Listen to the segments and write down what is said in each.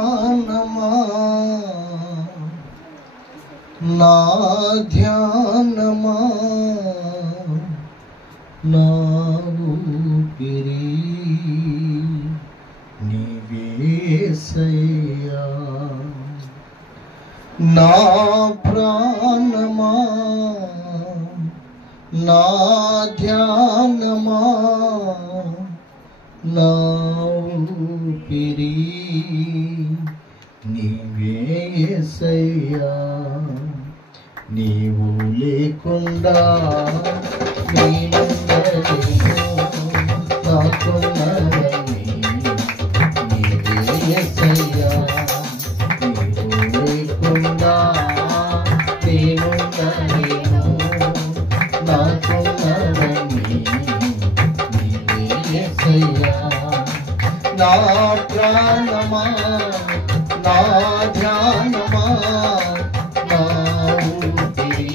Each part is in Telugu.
ధ్యానమా నా ధ్యానమా నా ఊపిరి నీవేసయ్యా నా ప్రాణమా నా ధ్యానమా నా ఊపిరి నీవేసయ్యా నీవు లేకుండా నేనుండలేను నాకున్నవన్నీ నీవేసయ్యా నీవు లేకుండా నేనుండలేను నాకున్నవన్నీ నీవేసయ్యా నా ప్రాణమా నా ధ్యానమా నా ఊపిరి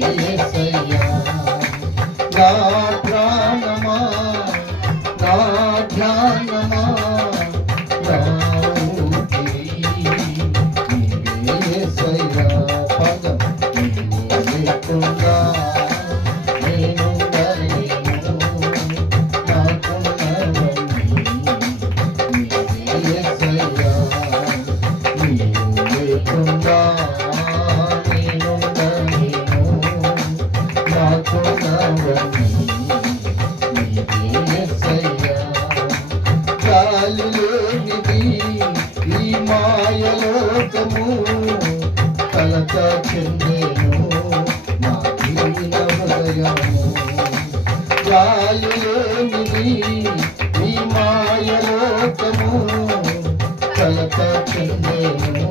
నీవేసయ్యా నా ప్రాణమా నా ధ్యానమా నా ఊపిరి నీవేసయ్యా పదం నీవు లేకుండా నేనుండలేను నాకున్నవన్నీ నీవేసయ్యా నీవు లేకుండా నేనుండలేను నాకున్నవన్నీ నీవేసయ్యా గాలిలోనిది ఈ మాయలోకము కలత చెందేను నా దీన హృదయము గాలిలోనిది ఈ మాయలోకము కలత చెందేను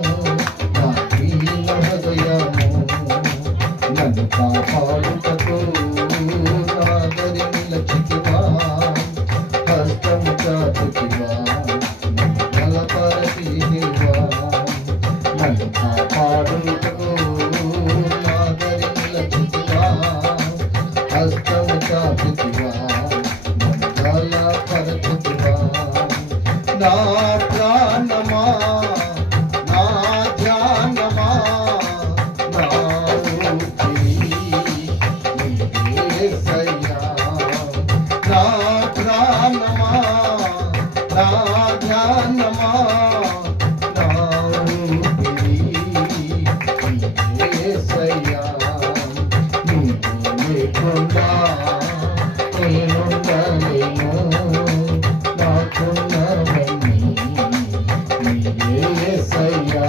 నా దీన హృదయము నన్ను కాపాడుటకు నాదరి నిలచితివా హస్తము చాచుతివా నన్ను బలపరచితివా నన్ను కాపాడుటకు నాదరి నిలచితివా హస్తము చాచుతివా నన్ను బలపరచితివా నా ప్రాణమా నా ధ్యానమా నా ఊపిరి నీవేసయ్యా నా ప్రాణమా నా ధ్యానమా నా ఊపిరి నీవేసయ్యా నీవు లేకుండా నేనుండలేను నాకున్నవన్నీ నీవేసయ్యా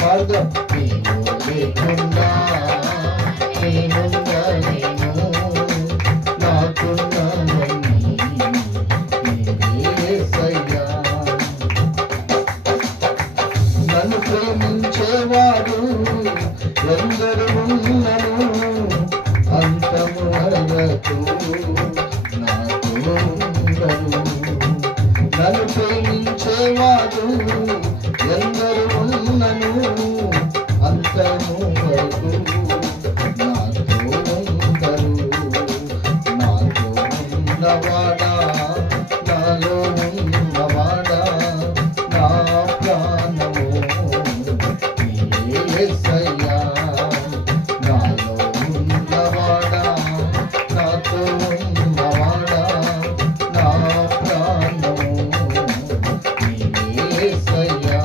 పదం నీవు లేకుండా నేనుండలేను నాకున్నవన్నీ నీవేసయ్యా నన్ను ప్రేమించేవాడు ఎందరు ఉన్నను అంతము వరకు నాతో ఉండను నన్ను ప్రేమించేవాడు ఎందరు ఉన్నను అంతము వరకు నాతో ఉండరు నాతో ఉన్నవాడా నాలో ఉన్నవాడా నా ప్రాణము నీవేసయ్యా నాలో ఉన్నవాడా నాతో ఉన్నవాడా నా ప్రాణము నీవేసయ్యా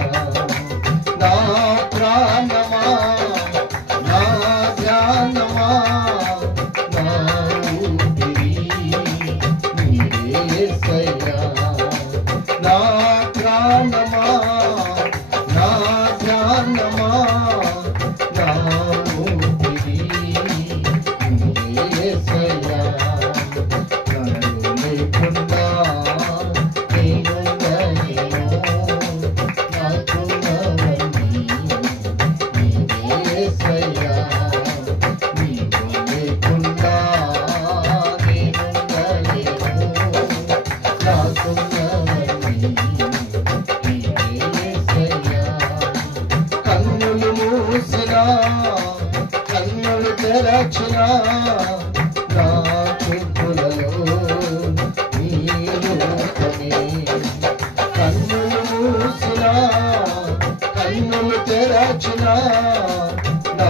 నా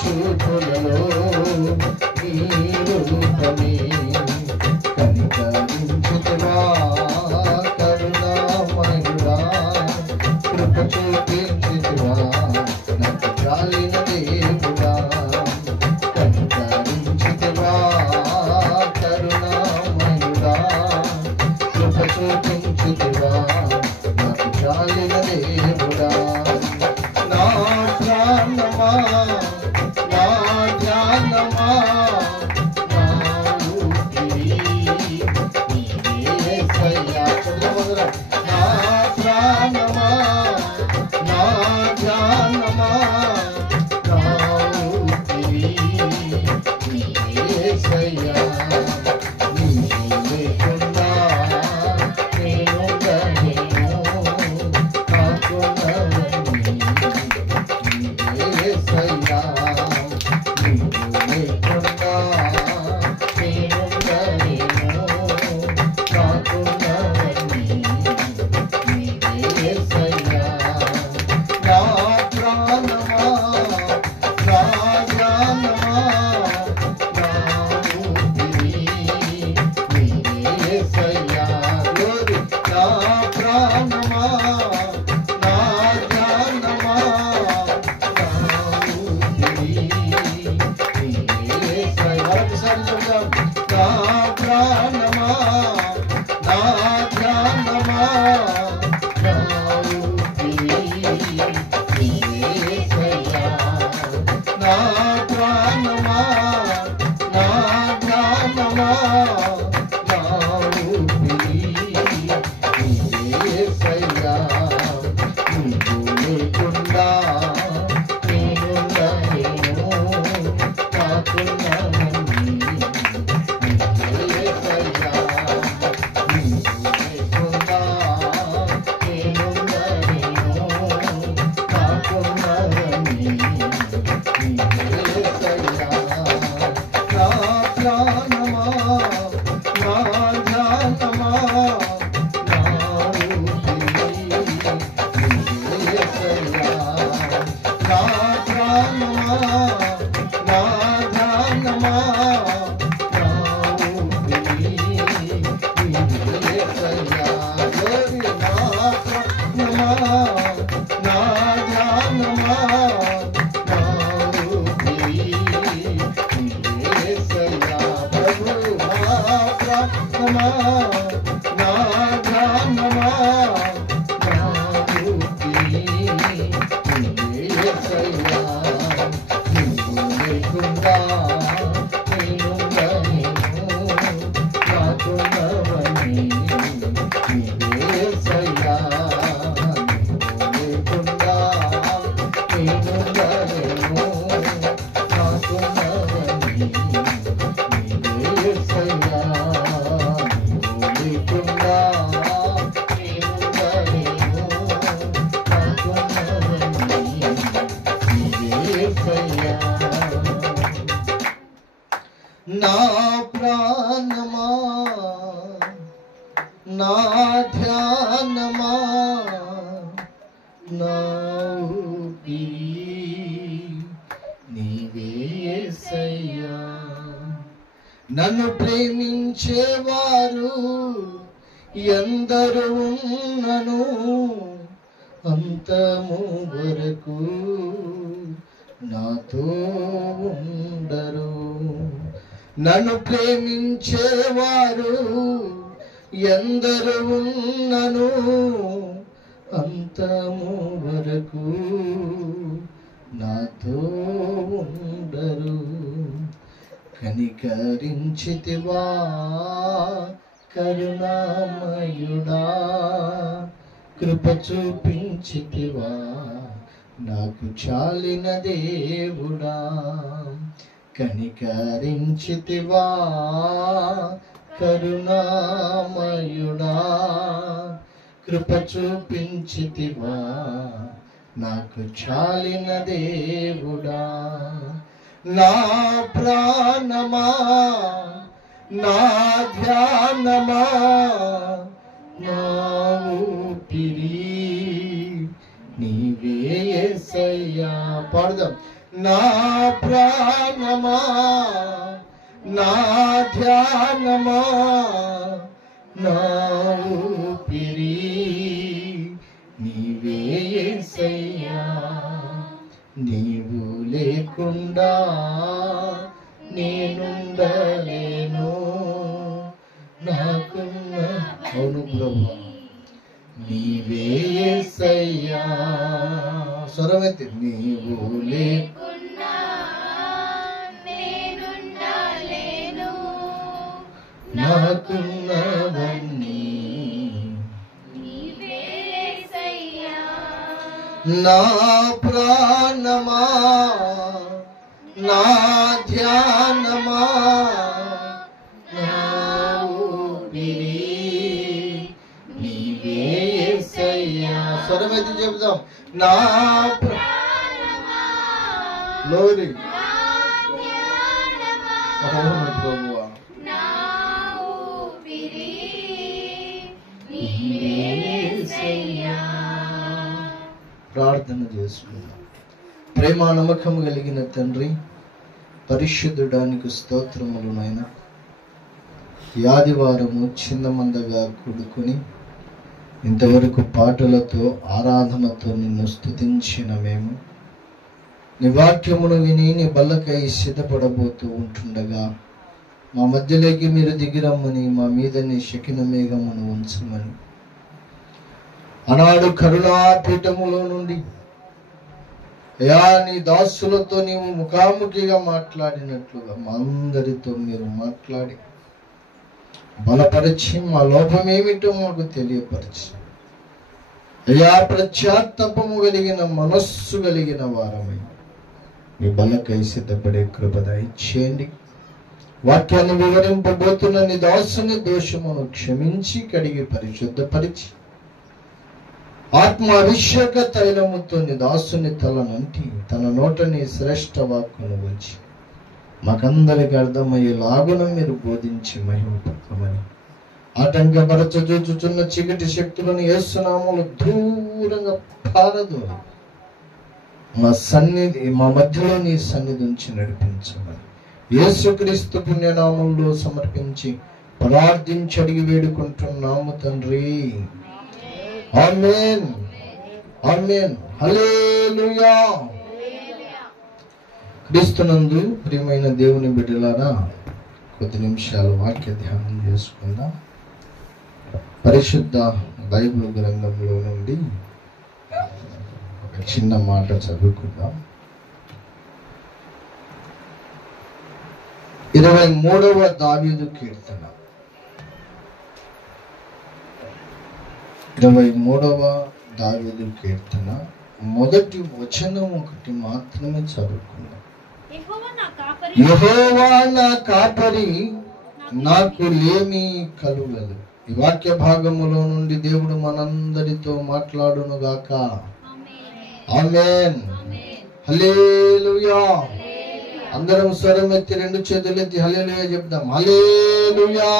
చూపులలో నీ రూపమే కనికరించుతున్నా కరుణామయుడా కృప చూపించుతున్నా నాకు చాలిన దేవుడా కనికరించుతున్నా కరుణామయుడా కృప చూపించుతున్నా నాకు చాలిన దేవుడా నా ప్రాణమా నా ధ్యానమా నా ఊపిరి నీవే యేసయ్యా చల్లమగర నా ప్రాణమా నా ధ్యానమా నా ఊపిరి నీవే యేసయ్యా నీవే లేకుండా నేనుండలేను నాకున్నవన్నీ నీవే యేసయ్యా నీవు లేకుండా నేనుండలేను నాకున్నవన్నీ నీవే యేసయ్యా నా ప్రాణమా నా ధ్యానమా నా ఊపిరి నీవే యేసయ్యా glory నా ప్రాణమా నా ధ్యానమా నా ఊపిరి నీవే యేసయ్యా మరొకసారి చెప్దాం నా ప్రాణమా నా ధ్యానమా నా ఊపిరి నీవే యేసయ్యా నా ప్రాణమా నా ధ్యానమా నా ఊపిరి నీవే యేసయ్యా నీవు లేకుండా నేనుండలేను నాకున్నవన్నీ నీవే యేసయ్యా నీవు లేకుండా నేనుండలేను నాకున్నవన్నీ నీవే యేసయ్యా నా ప్రాణమా నా ధ్యానమా నా ఊపిరి నీవే యేసయ్యా నా ప్రాణమా నా ధ్యానమా నా ఊపిరి నీవే యేసయ్యా glory నా ప్రాణమా నా ధ్యానమా నా ఊపిరి నీవే యేసయ్యా ప్రభు నా ప్రాణమా నా ధ్యానమా నా ఊపిరి నీవే యేసయ్యా నీవు లేకుండా నేనుండలేను నాకున్నవన్నీ నీవే యేసయ్యా నీవు లేకుండా నేనుండలేను నాకున్నవన్నీ నీవే యేసయ్యా నీవు లేకుండా నేనుండలేను నాకున్నవన్నీ నీవే యేసయ్యా నా ప్రాణమా నా ధ్యానమా నా ఊపిరి నీవే యేసయ్యా నన్ను ప్రేమించేవారు ఎందరు ఉన్నను అంతము వరకు నాతో ఉండరు నన్ను ప్రేమించేవారు ఎందరు ఉన్నను అంతము వరకు నాతో ఉండరు కనికరించితివా కరుణామయుడా కృప చూపించితివా నాకు చాలిన దేవుడా కనికరించితివా కరుణామయుడా కృప చూపించితివా నాకు చాలిన దేవుడా నా ప్రాణమా నా ధ్యానమా నా ఊపిరి నీవే యేసయ్యా. పాడదాం. నా ప్రాణమా నా ధ్యానమా నా ఊపిరి నీవే యేసయ్యా. నీవు లేకుండా నేనుండలేను నాకున్న. అవును ప్రభువా నీవే యేసయ్యా. స్వరమైతే నీవు లేకుండా నేనుండలేను నాకున్నవన్నీ నీవే యేసయ్యా. నా ప్రాణమా నా ధ్యానమా నా ఊపిరి నీవే యేసయ్యా. స్వరమైతే చెబుదాం. నా ప్రాణమా లోరి ప్రభువా నా ఊపిరి నీవే యేసయ్యా. ప్రార్థన చేసుకుందాం. ప్రేమ నమ్మకము కలిగిన తండ్రి, పరిశుద్ధుడానికి స్తోత్రములు నాయన. ఈ ఆదివారము చిన్నమందగా కూడుకుని ఇంతవరకు పాటలతో ఆరాధనతో నిన్ను స్తుతించిన మేము నీ వాక్యమును విని నీ బల్లకై సిద్ధపడబోతూ ఉంటుండగా మా మధ్యలోకి మీరు దిగిరమ్మని, మా మీద నీ శకిన మేఘమును ఉంచమని, ఆనాడు కరుణాపీఠములో నుండి అయా నీ దాసులతో నీవు ముఖాముఖిగా మాట్లాడినట్లుగా మా అందరితో మీరు మాట్లాడి బలపరిచి మా లోపమేమిటో మాకు తెలియపరిచి అయా ప్రత్యాత్తాపము కలిగిన మనస్సు కలిగిన వారమై నీ బలకై సిద్ధపడే కృప దయచేయండి. వాక్యాన్ని వివరింపబోతున్న నీ దాసుని దోషమును క్షమించి కడిగి పరిశుద్ధపరిచి ఆత్మ అభిషేక తైలముతో నీ దాసుని తలనంటి తన నోటని శ్రేష్ఠ వాక్కును ఉంచి మాకందరికి అర్థమయ్యేలాగున మీరు బోధించి మహిమపడమని, ఆటంకపరచూచుచున్న చీకటి శక్తులను యేసునామములో దూరంగా పారదోలి మా మధ్యలో నీ సన్నిధి ఉంచి నడిపించమని యేసుక్రీస్తు పుణ్యనామంలో సమర్పించి ప్రార్థించి అడిగి వేడుకుంటున్నాము తండ్రి. ఆమేన్ ఆమేన్ హల్లెలూయా. క్రీస్తునందు ప్రియమైన దేవుని బిడ్డలారా, కొద్ది నిమిషాలు వాక్య ధ్యానం చేసుకుందాం. పరిశుద్ధ బైబిల్ గ్రంథంలో నుండి ఒక చిన్న మాట చదువుకుందాం. 23వ దావీదు కీర్తన, 23వ దావీదు కీర్తన మొదటి వచనం ఒకటి మాత్రమే చదువుకుందాం. యెహోవా నా కాపరి, నాకు లేమి కలుగదు. ఈ వాక్య భాగములో నుండి దేవుడు మనందరితో మాట్లాడును గాక. ఆమేన్ హల్లెలూయా. అందరం స్వరం ఎత్తి రెండు చేతులు ఎత్తి హల్లెలూయా చెప్దాం. హల్లెలూయా.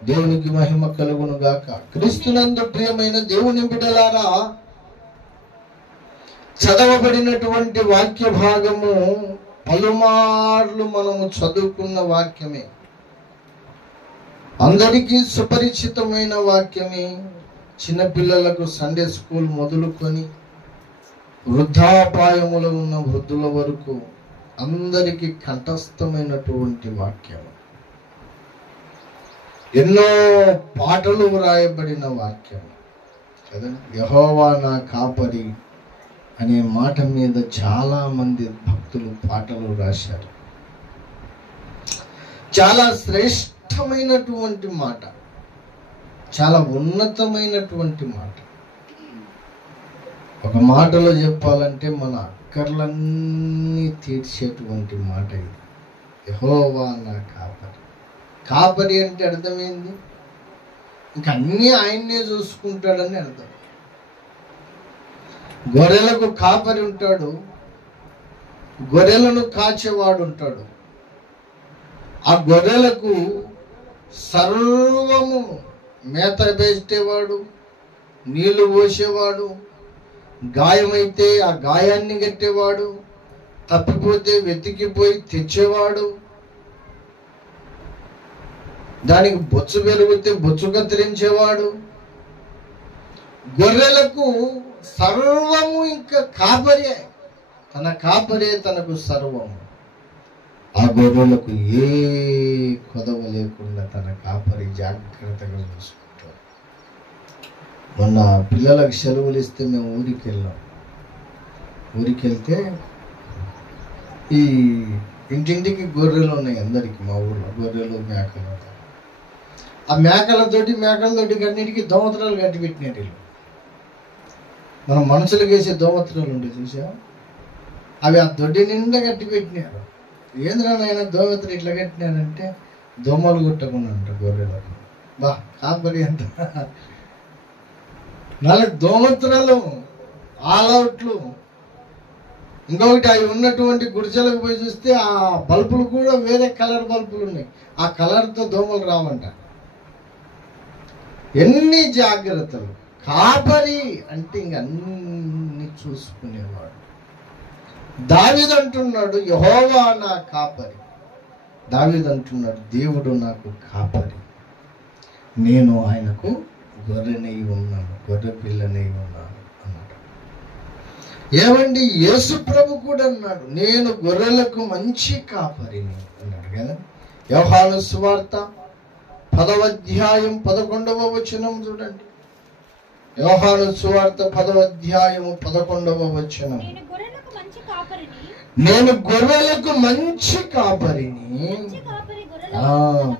దేవునికి మహిమ కలుగును గాక. క్రీస్తునందు ప్రియమైన దేవుని బిడ్డలారా, చదవబడినటువంటి వాక్య భాగము పలుమార్లు మనము చదువుకున్న వాక్యమే, అందరికీ సుపరిచితమైన వాక్యమే. చిన్నపిల్లలకు సండే స్కూల్ మొదలుకొని వృద్ధాపాయములో ఉన్న వృద్ధుల వరకు అందరికీ కంఠస్థమైనటువంటి వాక్యం. ఎన్నో పాటలు వ్రాయబడిన వాక్యం కదా. యెహోవా నా కాపరి అనే మాట మీద చాలా మంది భక్తులు పాటలు రాశారు. చాలా శ్రేష్టమైనటువంటి మాట, చాలా ఉన్నతమైనటువంటి మాట. ఒక మాటలో చెప్పాలంటే మన అక్కర్లన్నీ తీర్చేటువంటి మాట ఇది. యెహోవా నా కాపరి. కాపరి అంటే అర్థమైంది, ఇంక అన్నీ ఆయన్నే చూసుకుంటాడని అర్థం. గొర్రెలకు కాపరి ఉంటాడు, గొర్రెలను కాచేవాడు ఉంటాడు. ఆ గొర్రెలకు సర్వము మేత వేసేవాడు, నీళ్లు పోసేవాడు, గాయమైతే ఆ గాయాన్ని కట్టేవాడు, తప్పిపోతే వెతికిపోయి తెచ్చేవాడు, దానికి బొచ్చు పెరిగితే బొచ్చు కత్తిరించేవాడు. గొర్రెలకు సర్వము ఇంకా కాపరే, తన కాపరే తనకు సర్వము. ఆ గొర్రెలకు ఏ కొదవ లేకుండా తన కాపరి జాగ్రత్తగా చూసుకుంటారు. మొన్న పిల్లలకు సెలవులు ఇస్తే మేము ఊరికి వెళ్ళాం. ఊరికి వెళ్తే ఈ ఇంటింటికి గొర్రెలు ఉన్నాయి అందరికి, మా ఊళ్ళో గొర్రెలు మేకలు. ఆ మేకలతోటి అన్నిటికీ దోమత్రాలు కట్టి పెట్టినారు వీళ్ళు. మనం మనుషులకు వేసే దోమత్రాలు ఉంటాయి చూసా, అవి ఆ దొడ్డి నిండా కట్టి పెట్టినారు. ఏంద్రానైనా దోమత్ర ఇట్లా కట్టినారంటే దోమలు కొట్టకుండా అంట గొర్రెలకు. బా కాపరి అంట. 4 దోమత్రాలు, ఆల్అవుట్లు. ఇంకొకటి అవి ఉన్నటువంటి గుడిసెలకు పోయి చూస్తే ఆ బల్బులు కూడా వేరే కలర్ బల్బులు ఉన్నాయి. ఆ కలర్తో దోమలు రావంట. ఎన్ని జాగ్రత్తలు! కాపరి అంటే ఇంక అన్ని చూసుకునేవాడు. దావీదు అంటున్నాడు, యెహోవా నా కాపరి. దావీదు అంటున్నాడు, దేవుడు నాకు కాపరి, నేను ఆయనకు గొర్రెనై ఉన్నాను, గొర్రె పిల్లనై ఉన్నాను అన్నాడు. ఏమండి, యేసు ప్రభు కూడా అన్నాడు, నేను గొర్రెలకు మంచి కాపరిని అన్నాడు కదా. యోహాను సువార్త 10వ అధ్యాయం 11వ వచనం చూడండి. యోహాను సువార్త 10వ అధ్యాయం 11వ వచనం. నేను గొర్రెలకు మంచి కాపరిని,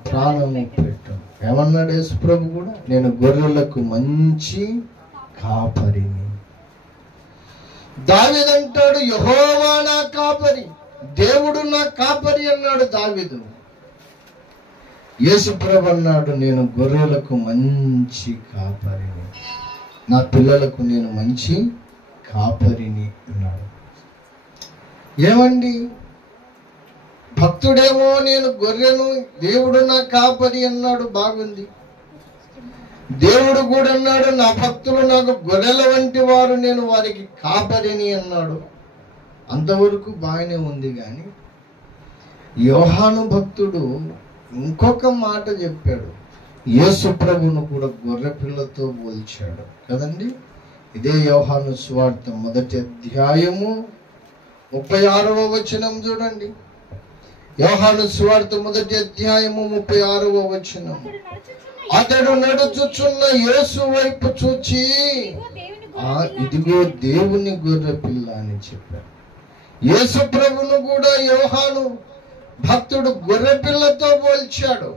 ప్రాణము పెట్టు. ఏమన్నాడు యేసు ప్రభు కూడా? నేను గొర్రెలకు మంచి కాపరిని. దావీదు అంటాడు, యెహోవా నా కాపరి, దేవుడు నా కాపరి అన్నాడు దావీదు. యేసు ప్రభు అన్నాడు, నేను గొర్రెలకు మంచి కాపరిని, నా పిల్లలకు నేను మంచి కాపరిని అన్నాడు. ఏమండి, భక్తుడేమో నేను గొర్రెను, దేవుడు నా కాపరి అన్నాడు, బాగుంది. దేవుడు కూడా అన్నాడు, నా భక్తులు నాకు గొర్రెల వంటి వారు, నేను వారికి కాపరిని అన్నాడు. అంతవరకు బాగానే ఉంది. కానీ యోహాను భక్తుడు ఇంకొక మాట చెప్పాడు. యేసు ప్రభువును కూడా గొర్రె పిల్లతో పోల్చాడు కదండి. ఇదే యోహాను సువార్త 1వ అధ్యాయము 36వ వచనం చూడండి. యోహాను సువార్త 1వ అధ్యాయము 36వ వచనం. అతడు నడుచుచున్న యేసు వైపు చూచి, ఇదిగో దేవుని గొర్రె పిల్ల అని చెప్పాడు. యేసు ప్రభువును కూడా యోహాను భక్తుడు గొర్రె పిల్లతో పోల్చాడు.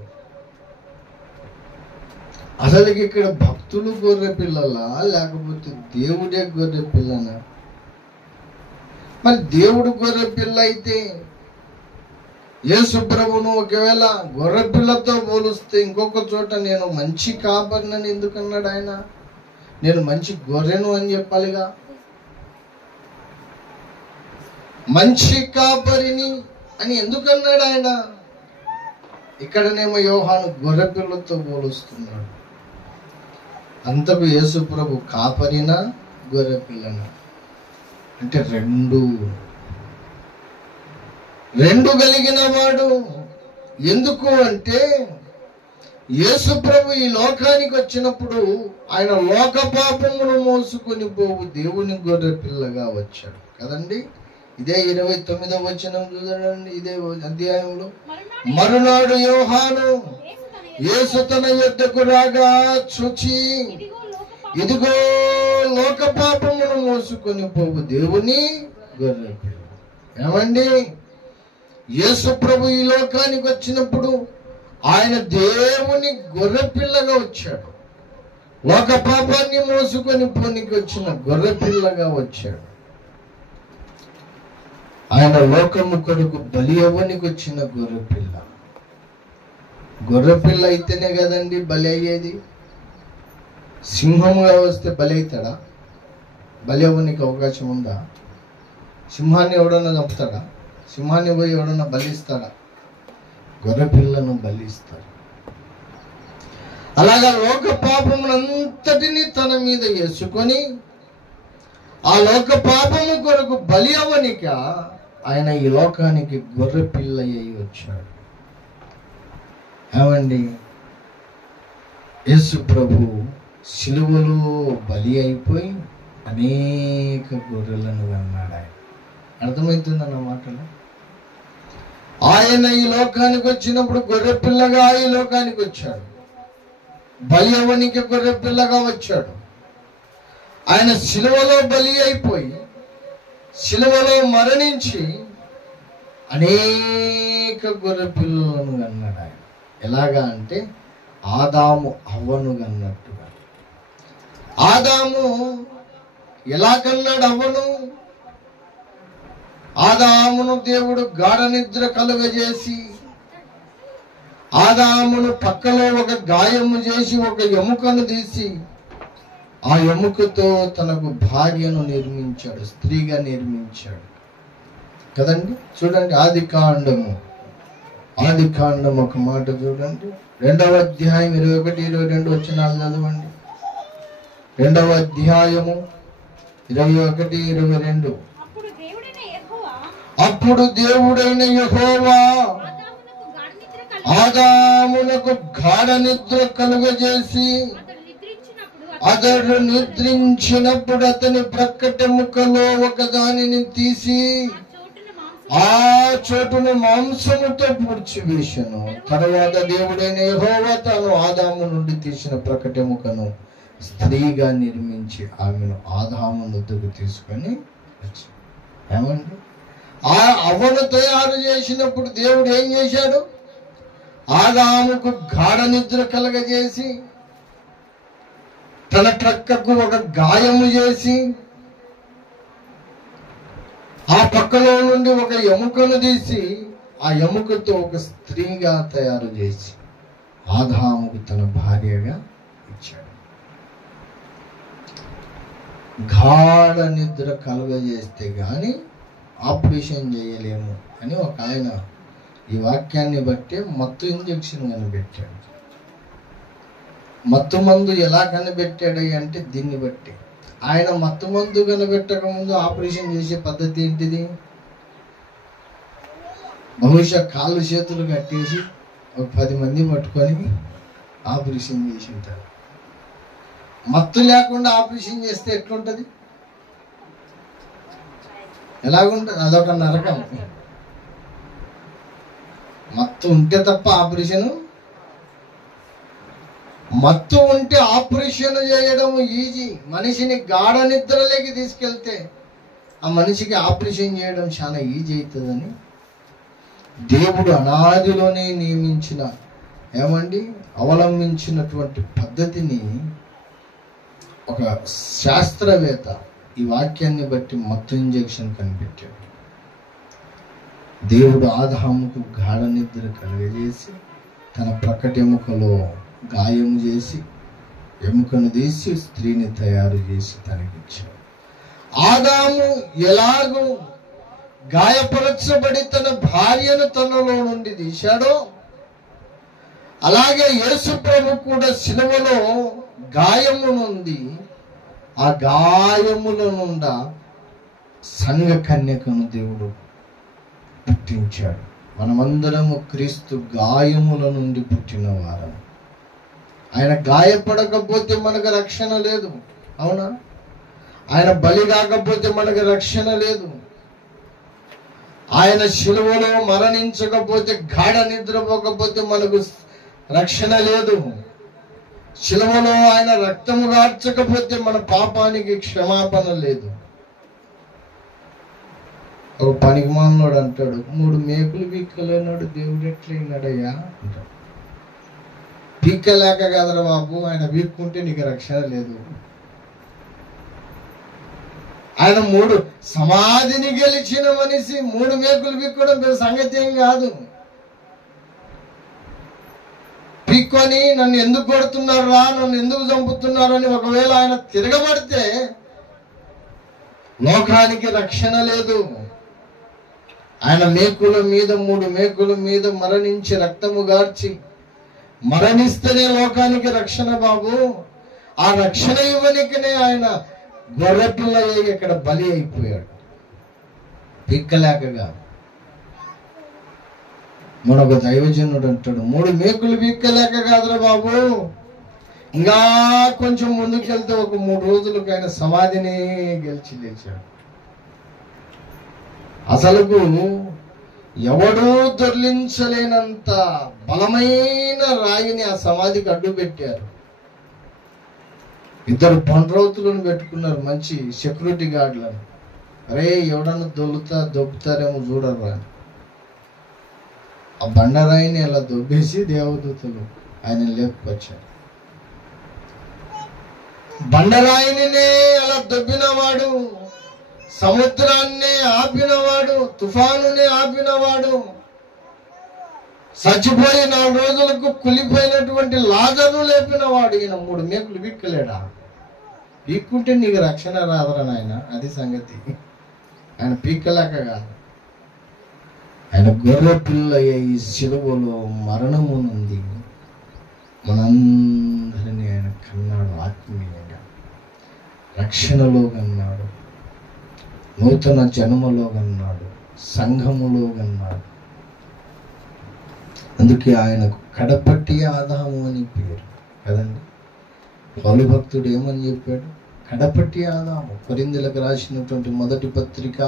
అసలు ఇక్కడ భక్తులు గొర్రె పిల్లలా, లేకపోతే దేవుడే గొర్రె పిల్లనా? మరి దేవుడు గొర్రె పిల్ల అయితే యేసు ప్రభువును ఒకవేళ గొర్రె పిల్లతో పోలిస్తే ఇంకొక చోట నేను మంచి కాపరినని ఎందుకన్నాడు ఆయన? నేను మంచి గొర్రెను అని చెప్పాలిగా. మంచి కాపరిని అని ఎందుకన్నాడు ఆయన? ఇక్కడనేమో యోహాను గొర్రె పిల్లతో పోలుస్తున్నాడు. అంతకు యేసు ప్రభు కాపరినా గొర్రె పిల్లనా అంటే రెండు కలిగిన వాడు. ఎందుకు అంటే యేసు ప్రభు ఈ లోకానికి వచ్చినప్పుడు ఆయన లోక పాపమును మోసుకొని పోవు దేవుని గొర్రె పిల్లగా వచ్చాడు కదండి. ఇదే 29వ వచనం చూడండి, ఇదే అధ్యాయంలో. మరునాడు యోహాను యేసు తన యొద్దకు రాగా చూచి, ఇదిగో లోక పాపమును మోసుకొని పోవు దేవుని గొర్రె పిల్ల. ఏమండి, యేసు ప్రభు ఈ లోకానికి వచ్చినప్పుడు ఆయన దేవుని గొర్రె పిల్లగా వచ్చాడు. లోక పాపాన్ని మోసుకొని పోనికి వచ్చిన గొర్రె పిల్లగా వచ్చాడు. ఆయన లోకము కొరకు బలి అవ్వనికి వచ్చిన గొర్రె పిల్ల. గొర్రె పిల్ల అయితేనే కదండి బలి అయ్యేది. సింహంగా వస్తే బలి అవుతాడా? బలి అవ్వనికి అవకాశం ఉందా? సింహాన్ని ఎవడన్నా చంపుతాడా? సింహాన్ని పోయి ఎవడన్నా బలిస్తాడా? గొర్రె పిల్లను బలిస్తాడు. అలాగా లోక పాపమునంతటిని తన మీద వేసుకొని ఆ లోక పాపము కొరకు బలి అవనిక ఆయన ఈ లోకానికి గొర్రె పిల్ల అయి వచ్చాడు. ఏమండి, యేసు ప్రభు సిలువలో బలి అయిపోయి అనేక గొర్రెలను అన్నాడు. ఆయన అర్థమవుతుందన్న మాటలు. ఆయన ఈ లోకానికి వచ్చినప్పుడు గొర్రె పిల్లగా ఈ లోకానికి వచ్చాడు. బలి అవనికి గొర్రె పిల్లగా వచ్చాడు. ఆయన సిలువలో బలి అయిపోయి సిలువలో మరణించి అనేక గొర్రె పిల్లలను కన్నాడు. ఆయన ఎలాగా అంటే ఆదాము అవ్వను కన్నట్టుగా. ఆదాము ఎలా కన్నాడు అవ్వను? ఆదామును దేవుడు గాఢ నిద్ర కలుగజేసి ఆదామును పక్కలో ఒక గాయము చేసి ఒక ఎముకను తీసి ఆ ఎముకతో తనకు భార్యను నిర్మించాడు, స్త్రీగా నిర్మించాడు కదండి. చూడండి, ఆది కాండము ఒక మాట చూడండి, 2వ అధ్యాయం 21-22 వచనాలు చదవండి. 2వ అధ్యాయము 21-22. అప్పుడు దేవుడైన యెహోవా ఆదామునకు గాఢ నిద్ర కలుగజేసి అతడు నిద్రించినప్పుడు అతని ప్రక్కటెముకలో ఒక దానిని తీసి ఆ చోటును మాంసముతో పూడ్చివేసెను. తర్వాత దేవుడైన యెహోవా తాను ఆదాము నుండి తీసిన ప్రక్కటెముకను స్త్రీగా నిర్మించి ఆమెను ఆదాము వద్దకు తీసుకొని వచ్చి. ఏమండి, ఆ అవ్వను తయారు చేసినప్పుడు దేవుడు ఏం చేశాడు? ఆదాముకు గాఢ నిద్ర కలగజేసి తన ప్రక్కకు ఒక గాయము చేసి ఆ పక్కలో నుండి ఒక ఎముకను తీసి ఆ ఎముకతో ఒక స్త్రీగా తయారు చేసి ఆదాముకు తన భార్యగా ఇచ్చాడు. గాఢ నిద్ర కలుగజేస్తే గాని ఆపరేషన్ చేయలేము అని ఒక ఆయన ఈ వాక్యాన్ని బట్టి మత్తు ఇంజెక్షన్ కనిపెట్టాడు. మత్తు మందు ఎలా కనిపెట్టాడు అంటే దీన్ని బట్టి. ఆయన మత్తు మందు కనిపెట్టక ముందు ఆపరేషన్ చేసే పద్ధతి ఏంటిది? బహుశా కాళ్ళు చేతులు కట్టేసి ఒక 10 మంది పట్టుకొని ఆపరేషన్ చేసి ఉంటారు. మత్తు లేకుండా ఆపరేషన్ చేస్తే ఎట్లుంటది? ఎలాగుంటుంది? అదొక నరకం. మత్తు ఉంటే తప్ప ఆపరేషన్, మత్తు ఉంటే ఆపరేషన్ చేయడం ఈజీ. మనిషిని గాఢ నిద్రలోకి తీసుకెళ్తే ఆ మనిషికి ఆపరేషన్ చేయడం చాలా ఈజీ అవుతుందని దేవుడు అనాదిలోనే నియమించిన అవలంబించినటువంటి పద్ధతిని ఒక శాస్త్రవేత్త ఈ వాక్యాన్ని బట్టి మత్తు ఇంజెక్షన్ కనిపెట్టాడు. దేవుడు ఆదాముకు గాఢ నిద్ర కలుగజేసి తన ప్రక్కటెముకలో గాయం చేసి ఎముకను తీసి స్త్రీని తయారు చేసి తనకిచ్చాడు. ఆదాము ఎలాగో గాయపరచబడి తన భార్యను తనలో నుండి తీశాడో అలాగే యేసు ప్రభు కూడా సిలువలో గాయము నుండి ఆ గాయముల నుండా సంఘ కన్యకను దేవుడు పుట్టించాడు. మనమందరము క్రీస్తు గాయముల నుండి పుట్టిన వారం. ఆయన గాయపడకపోతే మనకు రక్షణ లేదు, అవునా? ఆయన బలి కాకపోతే మనకు రక్షణ లేదు. ఆయన శిలువలో మరణించకపోతే, గాఢ నిద్రపోకపోతే మనకు రక్షణ లేదు. శిలువలో ఆయన రక్తము గార్చకపోతే మన పాపానికి క్షమాపణ లేదు. ఒక పనికిమాలినోడు అంటాడు, 3 మేకులు పీక్కలేనాడు దేవుడు ఎట్లయినాడయ్యా అంటాడు. పీక్కలేక కదరా బాబు, ఆయన పీక్కుంటే నీకు రక్షణ లేదు. ఆయన 3 సమాధిని గెలిచిన మనిషి 3 మేకులు పీక్కడం పెద్ద సంగతి ఏం కాదు. పీక్కొని నన్ను ఎందుకు కొడుతున్నారా, నన్ను ఎందుకు చంపుతున్నారు అని ఒకవేళ ఆయన తిరగబడితే లోకానికి రక్షణ లేదు. ఆయన మేకుల మీద 3 మేకుల మీద మరణించి రక్తము గార్చి మరణిస్తేనే లోకానికి రక్షణ బాబు. ఆ రక్షణ ఇవ్వనికనే ఆయన గొర్రెపిల్ల ఇక్కడ బలి అయిపోయాడు. పిక్కలేకగా మనొక దైవజనుడు అంటాడు, 3 మేకులు పిక్కలేక కాదురా బాబు, ఇంకా కొంచెం ముందుకెళ్తే ఒక 3 రోజులకు ఆయన సమాధిని గెలిచి లేచాడు. అసలుకు ఎవడూ దొర్లించలేనంత బలమైన రాయిని ఆ సమాధికి అడ్డు పెట్టారు. 2 బండ్రౌతులను పెట్టుకున్నారు, మంచి సెక్యూరిటీ గార్డులను. అరే ఎవడన్నా దొబ్బుతారేమో చూడరా. ఆ బండరాయిని అలా దొబ్బేసి దేవదూతలు ఆయన లేపుకొచ్చారు. బండరాయిని అలా దొబ్బినవాడు, సముద్రాన్ని ఆపినవాడు, తుఫానుని ఆపినవాడు, చచ్చిపోయి 4 రోజులకు కులిపోయినటువంటి లాజరును లేపినవాడు. ఈయన 3 మేకులు పీక్కలేడా? పీక్కుంటే నీకు రక్షణ రాదరా నాయన, అది సంగతి. ఆయన పీక్కలేక కాదు, ఆయన గొర్రె పిల్ల ఈ శిలువలో మరణము నుండి మనందరినీ ఆయన కన్నాడు. ఆత్మీయంగా రక్షణలో కన్నాడు, నూతన జన్మలో కన్నాడు, సంఘములో కన్నాడు. అందుకే ఆయనకు కడపట్టి ఆదాము అని పేరు కదండి. పౌలు భక్తుడు ఏమని చెప్పాడు? కడపట్టి ఆదాము. కొరింథీయులకు రాసినటువంటి మొదటి పత్రిక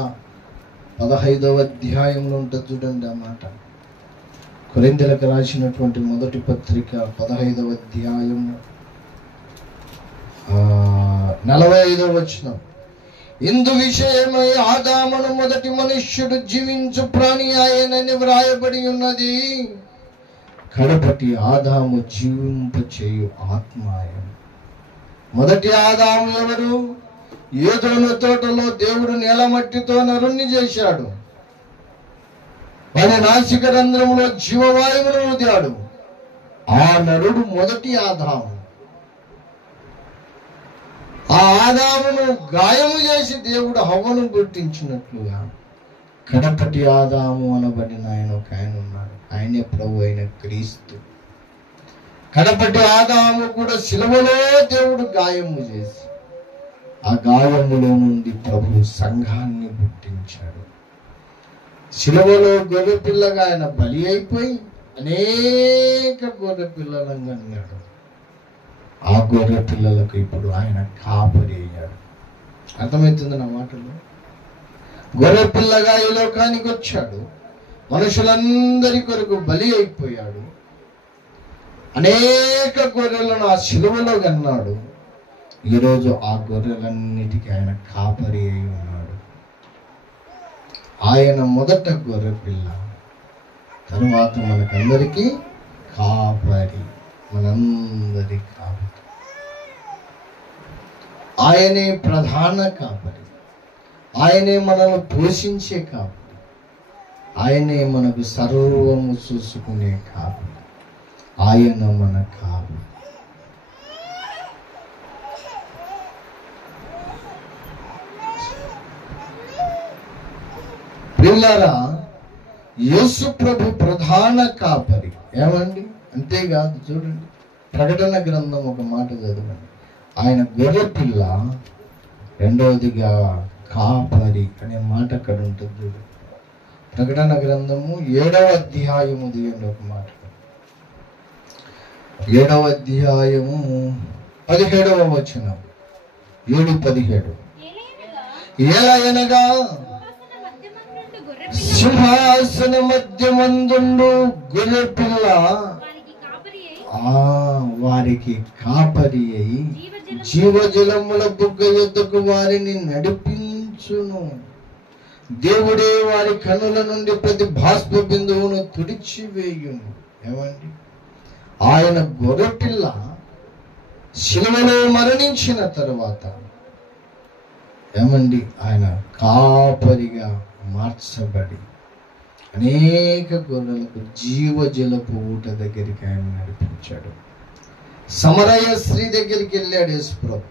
15వ అధ్యాయంలో ఉంటుంది చూడండి ఆ మాట. కొరింథీయులకు రాసినటువంటి మొదటి పత్రిక 15వ అధ్యాయము 45వ వచనం. ఇందు విషయమై ఆదామును మొదటి మనుష్యుడు జీవించు ప్రాణి ఆయనని వ్రాయబడి ఉన్నది. కడపటి ఆదాము జీవింపచేయు ఆత్మ ఆయన. మొదటి ఆదాము ఎవరు? ఏదోను తోటలో దేవుడు నేలమట్టితో నరుణ్ణి చేశాడు. వాని నాసిక రంధ్రములో జీవవాయువును ఊదాడు. ఆ నరుడు మొదటి ఆదాము. ఆ ఆదామును గాయము చేసి దేవుడు హవ్వను పుట్టించినట్లుగా కడపటి ఆదాము అనబడిన ఆయన ఒక ఆయన ఉన్నాడు. ఆయనే ప్రభు అయిన క్రీస్తు. కడపటి ఆదాము కూడా శిలువలో దేవుడు గాయము చేసి ఆ గాయములో నుండి ప్రభు సంఘాన్ని పుట్టించాడు. శిలువలో గొర్రె పిల్లగా ఆయన బలి అయిపోయి అనేక గొర్రె పిల్లలను అన్నాడు. ఆ గొర్రె పిల్లలకు ఇప్పుడు ఆయన కాపరి అయ్యాడు. అర్థమవుతుంది నా మాటలు? గొర్రె పిల్లగా ఈ లోకానికి వచ్చాడు, మనుషులందరి కొరకు బలి అయిపోయాడు, అనేక గొర్రెలను ఆ శిలువలో కన్నాడు. ఈరోజు ఆ గొర్రెలన్నిటికీ ఆయన కాపరి అయి ఉన్నాడు. ఆయన మొదట గొర్రె పిల్ల, తరువాత మనకందరికీ కాపరి, మనందరి కాపరి. ఆయనే ప్రధాన కాపరి, ఆయనే మనల్ని పోషించే కాపరి, ఆయనే మనకు సర్వము చూసుకునే కాపరి. ఆయన మన కాపరి. ప్రియులారా, యేసు ప్రభు ప్రధాన కాపరి. ఏమండి? అంతేకాదు, చూడండి ప్రకటన గ్రంథం ఒక మాట చదవండి. ఆయన గొర్రె పిల్ల, రెండవదిగా కాపరి అనే మాట అక్కడ ఉంటుంది చూడండి. ప్రకటన గ్రంథము 7వ అధ్యాయము దిగండి ఒక మాట. 7వ అధ్యాయము 17వ వచనం. 7:17. ఎలాగనగా సింహాసన మధ్యమందుండు గొర్రె పిల్ల వారికి కాపరి అయి జీవజలముల బుగ్గ యొద్దకు వారిని నడిపించును. దేవుడే వారి కనుల నుండి ప్రతి బాష్ప బిందువును తుడిచివేయును. ఏమండి? ఆయన గొర్రెపిల్ల శిలువలో మరణించిన తరువాత ఏమండి ఆయన కాపరిగా మార్చబడి అనేక గొర్రెలకు జీవజలపు ఊట దగ్గరికి ఆయన నడిపించాడు. సమరయ స్త్రీ దగ్గరికి వెళ్ళాడు యేసుప్రభు.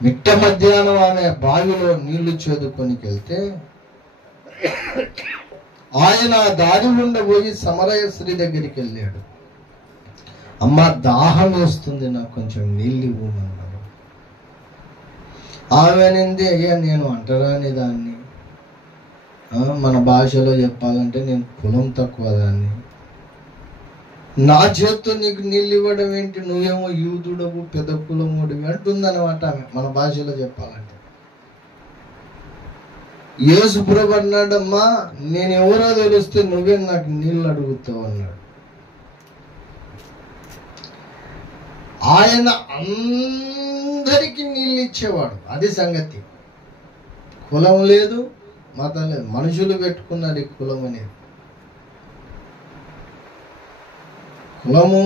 మిట్ట మధ్యాహ్నం ఆమె బావిలో నీళ్లు చేదుకొని వెళ్తే ఆయన దారి ఉండబోయి సమరయ స్త్రీ దగ్గరికి వెళ్ళాడు. అమ్మ, దాహం వేస్తుంది, నాకు కొంచెం నీళ్ళు ఇవ్వమన్నాడు. ఆమె అనింది, అయ్యా నేను అంటరాని దాన్ని, మన భాషలో చెప్పాలంటే నేను కులం తక్కువ దాన్ని, నా చేత్తో నీకు నీళ్ళు ఇవ్వడం ఏంటి, నువ్వేమో యూదుడవు పెద్ద కులముడివి అంటుందన్నమాట ఆమె. మన భాషలో చెప్పాలంటే యేసు ప్రభు అన్నాడమ్మా, నేను ఎవరో తెలిస్తే నువ్వే నాకు నీళ్ళు అడుగుతావు అన్నాడు. ఆయన అందరికీ నీళ్ళు ఇచ్చేవాడు. అది సంగతి. కులం లేదు, మతం లేదు, మనుషులు పెట్టుకున్నారు ఈ కులం అనేది. కులము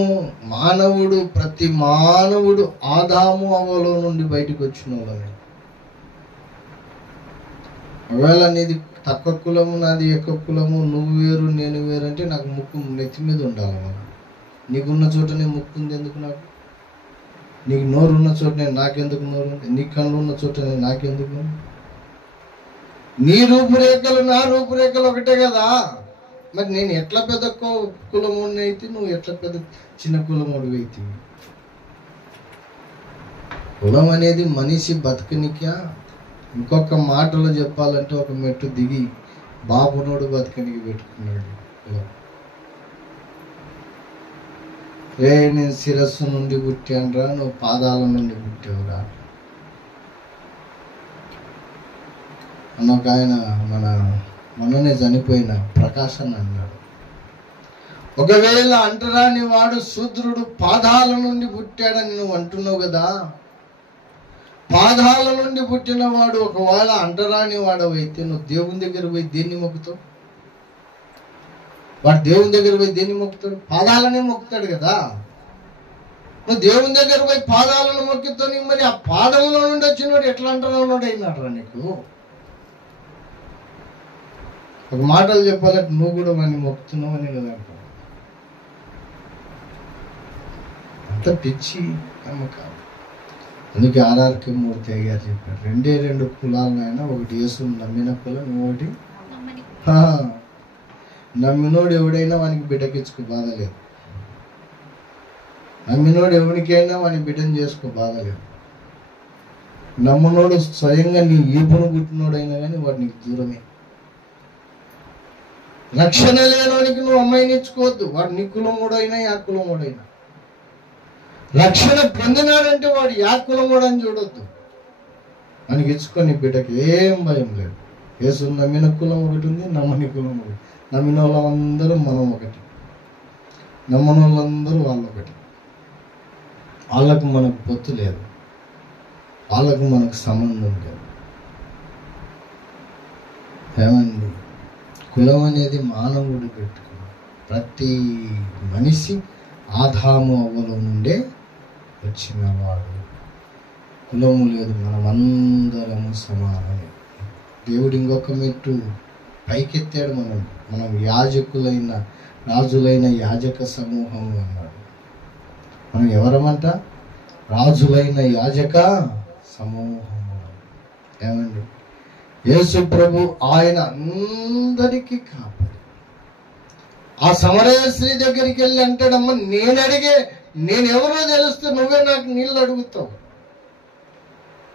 మానవుడు, ప్రతి మానవుడు ఆదాము అవ్వలో నుండి బయటకు వచ్చిన వాళ్ళమే. ఒకవేళ నీది తక్కువ కులము, నాది ఎక్కువ కులము, నువ్వు వేరు నేను వేరు అంటే నాకు ముక్కు నెత్తి మీద ఉండాలి. మనం నీకున్న చోటనే ముక్కు ఉంది ఎందుకు నాకు? నీకు నోరు ఉన్న చోటనే నాకెందుకు నోరు ఉంది? నీ కళ్ళు ఉన్న చోటనే నాకెందుకు? నీ రూపురేఖలు నా రూపురేఖలు ఒకటే కదా. మరి నేను ఎట్లా పెద్ద కులముడిని అయితే, నువ్వు ఎట్లా పెద్ద చిన్న కులముడివి అయితే? కులం అనేది మనిషి బతకనికా. ఇంకొక మాటలో చెప్పాలంటే ఒక మెట్టు దిగి బాబునోడు బతకనికి పెట్టుకున్నాడు కులం. నేను శిరస్సు నుండి పుట్టానురా, నువ్వు పాదాల నుండి పుట్టావురా అన్న ఒక ఆయన మననే చనిపోయిన ప్రకాశన్ అన్నాడు. ఒకవేళ అంటరాని వాడు శూద్రుడు పాదాల నుండి పుట్టాడని నువ్వు అంటున్నావు కదా, పాదాల నుండి పుట్టిన వాడు ఒకవేళ అంటరాని వాడవైతే నువ్వు దేవుని దగ్గర పోయి దేన్ని మొక్కుతావు? వాడు దేవుని దగ్గర పోయి దేన్ని మొక్కుతాడు? పాదాలనే మొక్కుతాడు కదా. నువ్వు దేవుని దగ్గర పోయి పాదాలను మొక్కుతావు, మరి ఆ పాదంలో నుండి వచ్చినవాడు ఎట్లా అంటరానివాడు అయినాడు నీకు? ఒక మాటలు చెప్పాలంటే నువ్వు కూడా వాడిని మొక్కుతున్నావు అని కదా అంటావు. అంత పిచ్చి నమ్మకం. అందుకే ఆర్ఆర్కే మూర్తి గారు చెప్పారు, 2 కులాలైనా, ఒకటి యేసుని నమ్మిన కులం, ఇంకోటి నమ్మినోడు ఎవడైనా వానికి బిడ్డకిచ్చుకో బాధ లేదు. నమ్మినోడు ఎవరికైనా వాని బిడ్డను చేసుకో బాధ లేదు. నమ్మనోడు స్వయంగా నీ ఈపును పుట్టినోడైనా కానీ వాడు నీకు దూరమే. రక్షణ లేనోనికి నువ్వు అమ్మాయిని ఇచ్చుకోవద్దు. వాడు నీ కులముడైనా యా కులముడైనా. రక్షణ పొందినాడంటే వాడు యా కులముడని చూడొద్దు. మనకి ఇచ్చుకొని బిడ్డకి ఏం భయం లేదు. యేసు నమ్మిన కులం ఒకటి ఉంది, నమ్మని కులం ఒకటి. నమ్మిన వాళ్ళందరూ మనం ఒకటి, నమ్మని వాళ్ళందరూ వాళ్ళు ఒకటి. వాళ్ళకు మనకు పొత్తు లేదు, వాళ్ళకు మనకు సంబంధం లేదు. ఏమండి, కులం అనేది మానవుడు పెట్టుకున్నాడు. ప్రతి మనిషి ఆదాము అవ్వలో నుండే వచ్చినవాడు. కులము లేదు, మనమందరము సమానమే. దేవుడు ఇంకొక మెట్టు పైకెత్తాడు. మనం యాజకులైన రాజులైన యాజక సమూహము అన్నాడు. మనం ఎవరమంట? రాజులైన యాజక సమూహము. ఏమండి, యేసు ప్రభు ఆయన అందరికీ కాపాడు. ఆ సమరయ స్త్రీ దగ్గరికి వెళ్ళి అంటాడమ్మా, నేనెవరో తెలిస్తే నువ్వే నాకు నీళ్ళు అడుగుతావు.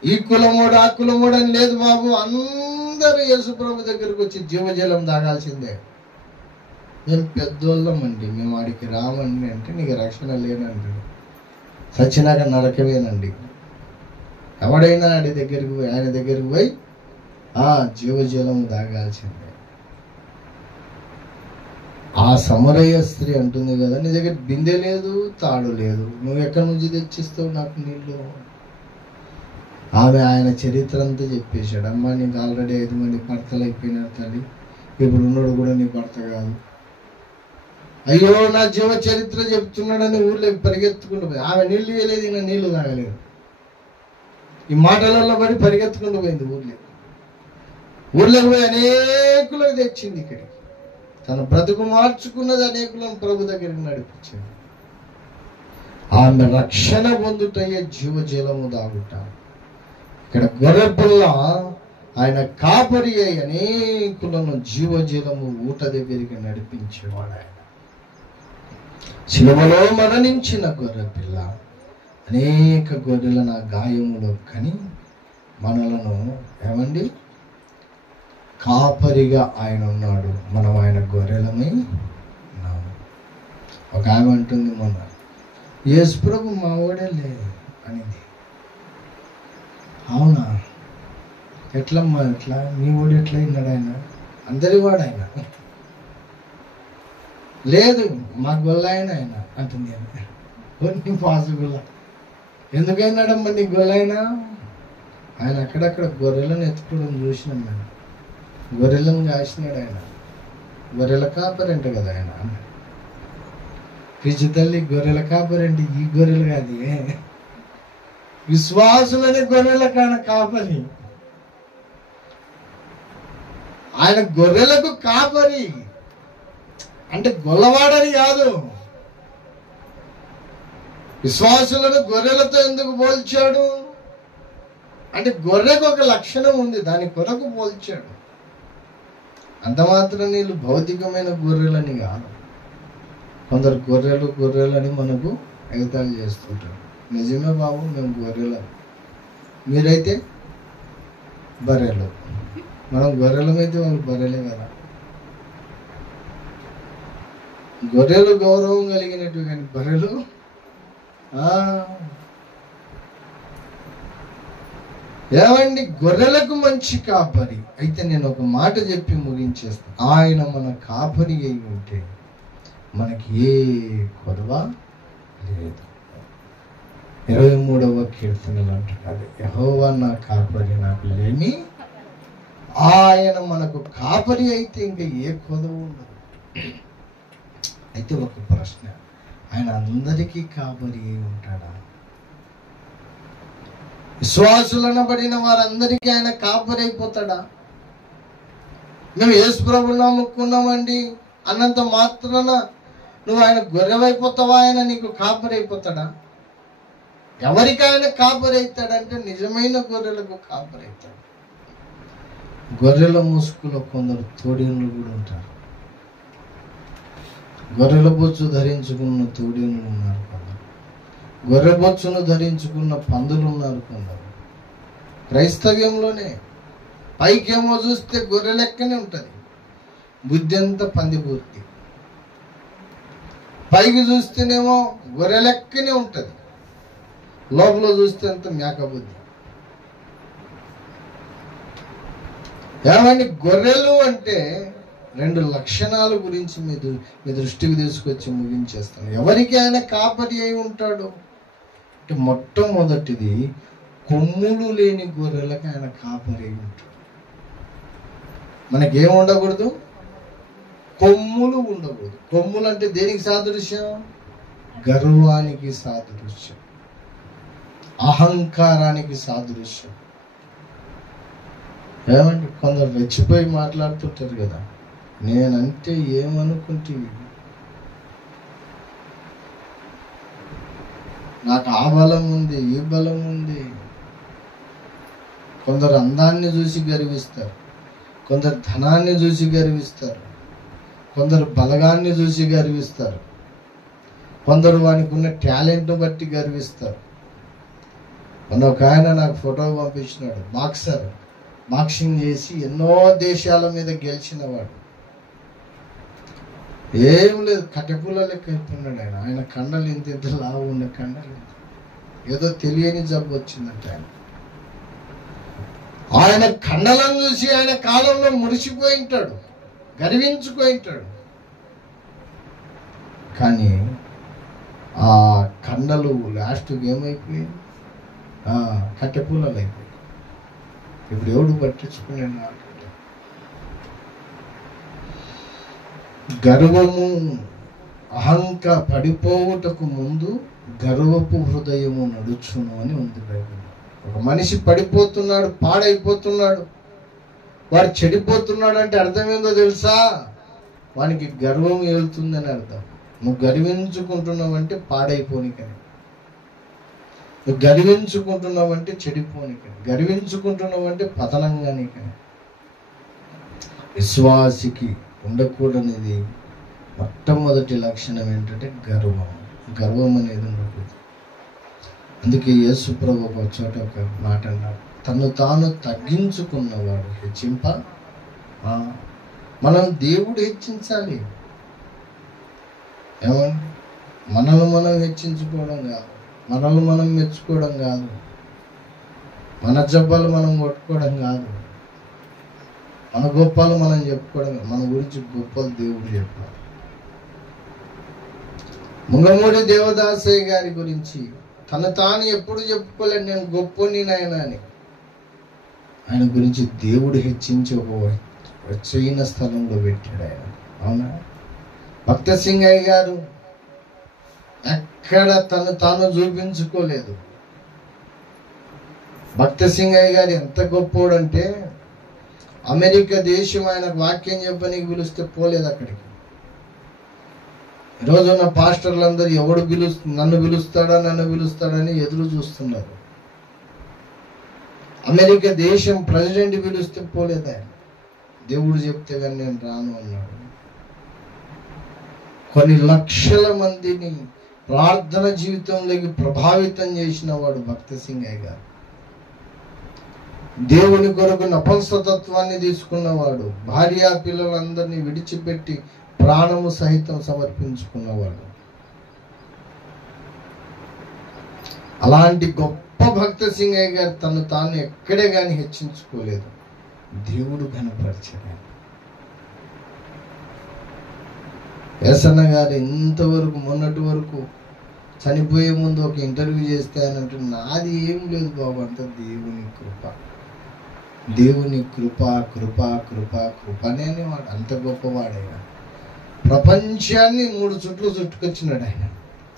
ఈ కులమోడు ఆ కులమోడు అని లేదు బాబు. అందరూ యేసు ప్రభు దగ్గరికి వచ్చి జీవజలం తాగాల్సిందే. మేము పెద్దోళ్ళమండి, మేము వాడికి రామండి అంటే నీకు రక్షణ లేనండి, సచ్చినాక నరకమేనండి. ఎవడైనా ఆయన దగ్గరికి పోయి జీవజలం తాగాల్సిందే. ఆ సమరయ స్త్రీ అంటుంది కదా, నీ దగ్గర బిందె లేదు, తాడు లేదు, నువ్వు ఎక్కడి నుంచి తెచ్చిస్తావు నాకు నీళ్ళు? ఆమె ఆయన చరిత్ర అంతా చెప్పేశాడు. అమ్మా, నీకు ఆల్రెడీ 5 మంది భర్తలు అయిపోయినారు తల్లి, ఇప్పుడు ఉన్నాడు కూడా నీ భర్త కాదు. అయ్యో, నా జీవ చరిత్ర చెప్తున్నాడని ఊర్లో పరిగెత్తుకుంటూ పోయి, ఆమె నీళ్ళు ఇవ్వలేదు, ఈయన నీళ్లు తాగలేదు. ఈ మాటలలో పడి పరిగెత్తుకుంటూ పోయింది ఊర్లోకి పోయి అనేకులకు తెచ్చింది. ఇక్కడికి తన బ్రతుకు మార్చుకున్నది, అనేకులను ప్రభు దగ్గరికి నడిపించింది. ఆమె రక్షణ పొందుటయ్యే జీవజలము దాగుట. ఇక్కడ గొర్రెపిల్ల ఆయన కాపరి అయి అనేకులను జీవజలము ఊట దగ్గరికి నడిపించేవాడు. ఆయన శిలువలో మరణించిన గొర్రెపిల్ల అనేక గొర్రెల నా గాయములో కని మనలను ఏమండి కాపరిగా ఆయన ఉన్నాడు, మనం ఆయన గొర్రెలమై ఉన్నాము. ఒక ఆమె అంటుంది మొన్న, యేసు ప్రభు మా ఓడేలే అనింది. అవునా, ఎట్లమ్మా ఎట్లా మీ ఓడి ఎట్లా అయినాడు ఆయన? అందరి వాడు ఆయన. లేదు మా గొల్ల ఆయన అంటుంది. కొన్ని పాసిబుల్. ఎందుకైనాడమ్మా నీ గొల్లైనా? ఆయన అక్కడక్కడ గొర్రెలను ఎత్తుకోవడం చూసినాం మేము. గొర్రెలను కాసినాడు ఆయన. గొర్రెల కాపరంట కదా ఆయన. పిచ్చి తల్లి, గొర్రెల కాపరంటే ఈ గొర్రెలు కాదు, విశ్వాసులని గొర్రెల కాపరి. ఆయన గొర్రెలకు కాపరి అంటే గొల్లవాడని కాదు. విశ్వాసులను గొర్రెలతో ఎందుకు పోల్చాడు అంటే గొర్రెకు ఒక లక్షణం ఉంది, దాని కొరకు పోల్చాడు. అంత మాత్రం వీళ్ళు భౌతికమైన గొర్రెలని కాదు. కొందరు గొర్రెలని మనకు ఎగతాళి చేస్తుంటారు. నిజమే బాబు, మేము గొర్రెలు, మీరైతే బర్రెలు. మనం గొర్రెలమైతే వాళ్ళు బర్రెలే కదా. గొర్రెలు గౌరవం కలిగినట్టు కానీ బర్రెలు ఏమండి గొర్రెలకు మంచి కాపరి. అయితే నేను ఒక మాట చెప్పి ముగించేస్తాను. ఆయన మన కాపరి అయి ఉంటే మనకి ఏ కొదవ లేదు. 23వ కీర్తనలు అంటున్నాడు, యెహోవా నా కాపరి, నాకు లేమి. ఆయన మనకు కాపరి అయితే ఇంకా ఏ కొదవ ఉండదు. అయితే ఒక ప్రశ్న, ఆయన అందరికీ కాపరి అయి ఉంటాడా? విశ్వాసులనబడిన వారందరికీ ఆయన కాపరి అయిపోతాడా? మేము యేసు ప్రభువుని నమ్ముకున్నామండి అన్నంత మాత్రాన నువ్వు ఆయన గొర్రెవైపోతావా? ఆయన నీకు కాపరి అయిపోతాడా? ఎవరికి ఆయన కాపరి అవుతాడంటే నిజమైన గొర్రెలకు కాపరి అవుతాడు. గొర్రెల ముసుగులో కొందరు తోడేళ్ళు కూడా ఉంటారు. గొర్రెల బొచ్చు ధరించుకున్న తోడేళ్ళు ఉన్నారు కొందరు. గొర్రె బొచ్చును ధరించుకున్న పందులు ఉన్నారు కొందరు. క్రైస్తవ్యంలోనే పైకేమో చూస్తే గొర్రె లెక్కనే ఉంటుంది, బుద్ధి అంతా పంది బుద్ధి. పైకి చూస్తేనేమో గొర్రె లెక్కనే ఉంటుంది, లోపల చూస్తే అంత మేక బుద్ధి. ఏమండి గొర్రెలు అంటే 2 లక్షణాల గురించి మీ దృష్టికి తీసుకొచ్చి ముగించేస్తాను. ఎవరికి ఆయన కాపరి అయి ఉంటాడు అంటే మొట్టమొదటిది కొమ్ములు లేని గొర్రెలకు ఆయన కాపరి అయి ఉంటాడు. మనకేం ఉండకూడదు? కొమ్ములు ఉండకూడదు. కొమ్ములు అంటే దేనికి సాదృశ్యం? గర్వానికి సాదృశ్యం, అహంకారానికి సాదృశ్యం. ఏమంటే కొందరు రెచ్చిపోయి మాట్లాడుతుంటారు కదా, నేనంటే ఏమనుకుంటేవి, నాకు ఆ బలం ఉంది ఈ బలం ఉంది. కొందరు అందాన్ని చూసి గర్విస్తారు, కొందరు ధనాన్ని చూసి గర్విస్తారు, కొందరు బలగాన్ని చూసి గర్విస్తారు, కొందరు వానికి ఉన్న టాలెంట్ను బట్టి గర్విస్తారు. మొన్న ఒక ఆయన నాకు ఫోటో పంపించినాడు, బాక్సర్, బాక్సింగ్ చేసి ఎన్నో దేశాల మీద గెలిచినవాడు. ఏం లేదు, కట్టెపుల్ల లెక్క అయిపోయినాడు ఆయన. ఆయన కండలు ఇంత లావు ఉన్న కండలు, ఏదో తెలియని జబ్బు వచ్చిందంట ఆయన. ఆయన కండలను చూసి ఆయన కాలంలో మురిసిపోయి ఉంటాడు, గర్వించుపోయి ఉంటాడు. కానీ ఆ కండలు లాస్ట్కి ఏమైపోయింది? కట్టెపుల్లలు అయిపోయి. ఇప్పుడు ఎవడు పట్టించుకున్నాడు? గర్వము పడిపోవుటకు ముందు గర్వపు హృదయము నడుచును అని ఉంది బైబిల్. ఒక మనిషి పడిపోతున్నాడు, పాడైపోతున్నాడు, వాడు చెడిపోతున్నాడు అంటే అర్థం ఏందో తెలుసా? వానికి గర్వం ఏలుతుందని అర్థం. నువ్వు గర్వించుకుంటున్నావంటే పాడైపోనికని, నువ్వు గర్వించుకుంటున్నావంటే చెడిపోనికని, గర్వించుకుంటున్నావంటే పతనంగానికని. విశ్వాసికి ఉండకూడనిది మొట్టమొదటి లక్షణం ఏంటంటే గర్వం. గర్వం అనేది ఉండకూడదు. అందుకే యేసు ప్రభు ఒక చోట ఒక మాట అన్నాడు, తను తాను తగ్గించుకున్నవాడు హెచ్చింప. మనం దేవుడు హెచ్చించాలి. ఏమండి, మనల్ని మనం హెచ్చించుకోవడం కాదు, మనల్ని మనం మెచ్చుకోవడం కాదు, మన జబ్బలు మనం కొట్టుకోవడం కాదు, మన గొప్పలు మనం చెప్పుకోవడం. మన గురించి గొప్పలు దేవుడు చెప్పాలి. ముంగమూడి దేవదాసయ్య గారి గురించి తను తాను ఎప్పుడు చెప్పుకోలేదు, నేను గొప్పని నాయన అని. ఆయన గురించి దేవుడు హెచ్చించి ఒక వచ్చైన స్థలంలో పెట్టాడు ఆయన. అవునా? భక్త సింగయ్య గారు ఎక్కడ తను తాను చూపించుకోలేదు. భక్త సింగయ్య గారు ఎంత గొప్పోడంటే అమెరికా దేశం ఆయనకు వాక్యం చెప్పడానికి పిలిస్తే పోలేదు అక్కడికి. ఈరోజు ఉన్న పాస్టర్లందరూ ఎవడు నన్ను పిలుస్తాడని ఎదురు చూస్తున్నారు. అమెరికా దేశం ప్రెసిడెంట్ పిలిస్తే పోలేదు ఆయన. దేవుడు చెప్తే కానీ నేను రాను అన్నాడు. కొన్ని లక్షల మందిని ప్రార్థన జీవితంలోకి ప్రభావితం చేసిన వాడు భక్త సింగయ్య గారు. దేవుని కొరకు నపుంసకత్వాన్ని తీసుకున్నవాడు. భార్యా పిల్లలందరినీ విడిచిపెట్టి ప్రాణము సహితం సమర్పించుకున్నవాడు. అలాంటి గొప్ప భక్త సింగయ్య గారు తను తాను ఎక్కడే కానీ హెచ్చించుకోలేదు, దేవుడు కనపరిచాడు. వేసన్న గారు ఇంతవరకు మొన్నటి వరకు చనిపోయే ముందు ఒక ఇంటర్వ్యూ చేస్తే ఆయన అంటే, నాది ఏం లేదు బాబు, అంత దేవుని కృప, దేవుని కృప కృప కృప కృపనే అనేవాడు. అంత గొప్పవాడైనా ప్రపంచాన్ని 3 చుట్లు చుట్టుకొచ్చినాడు ఆయన.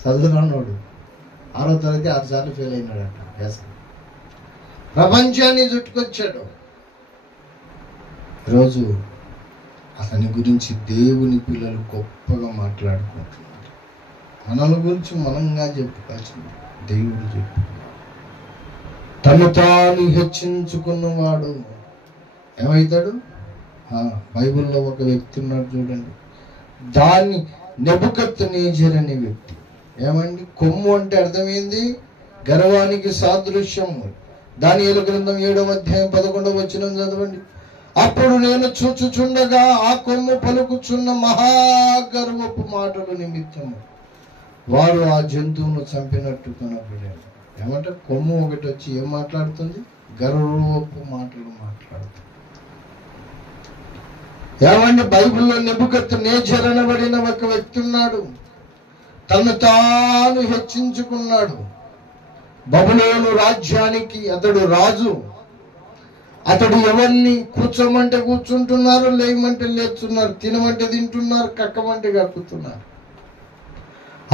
చదువుకున్నాడు, 6వ తరగతి 6 సార్లు ఫెయిల్ అయినాడట. వేసన్న ప్రపంచాన్ని చుట్టుకొచ్చాడు. ఈరోజు అతని గురించి దేవుని పిల్లలు గొప్పగా మాట్లాడుకుంటున్నారు. మనల గురించి మనంగా చెప్పుకోవాల్సింది దేవుడు చెప్పు. తను తాను హెచ్చించుకున్నవాడు ఏమవుతాడు? బైబిల్లో ఒక వ్యక్తి ఉన్నాడు చూడండి, దాన్ని నెబుకద్నెజర్ అనే వ్యక్తి. ఏమండి, కొమ్ము అంటే అర్థమైంది గర్వానికి సాదృశ్యము. దానియేలు గ్రంథం 7వ అధ్యాయం 11వ వచనం చదవండి. అప్పుడు నేను చూచుచుండగా ఆ కొమ్ము పలుకుచున్న మహాగర్వపు మాటలు నిమిత్తము వారు ఆ జంతువును చంపినట్టు కనబడారు. ఏమంటే కొమ్ము ఒకటి వచ్చి ఏం మాట్లాడుతుంది? గర్వపు మాటలు మాట్లాడుతుంది. ఏమంటే బైబిల్లో నెబుకద్నెజర్ అనబడిన ఒక వ్యక్తి ఉన్నాడు. తను తాను హెచ్చించుకున్నాడు. బబులోను రాజ్యానికి అతడు రాజు. అతడు ఎవరిని కూర్చోమంటే కూర్చుంటున్నారు, లేయమంటే లేచున్నారు, తినమంటే తింటున్నారు, కక్కమంటే కక్కుతున్నారు.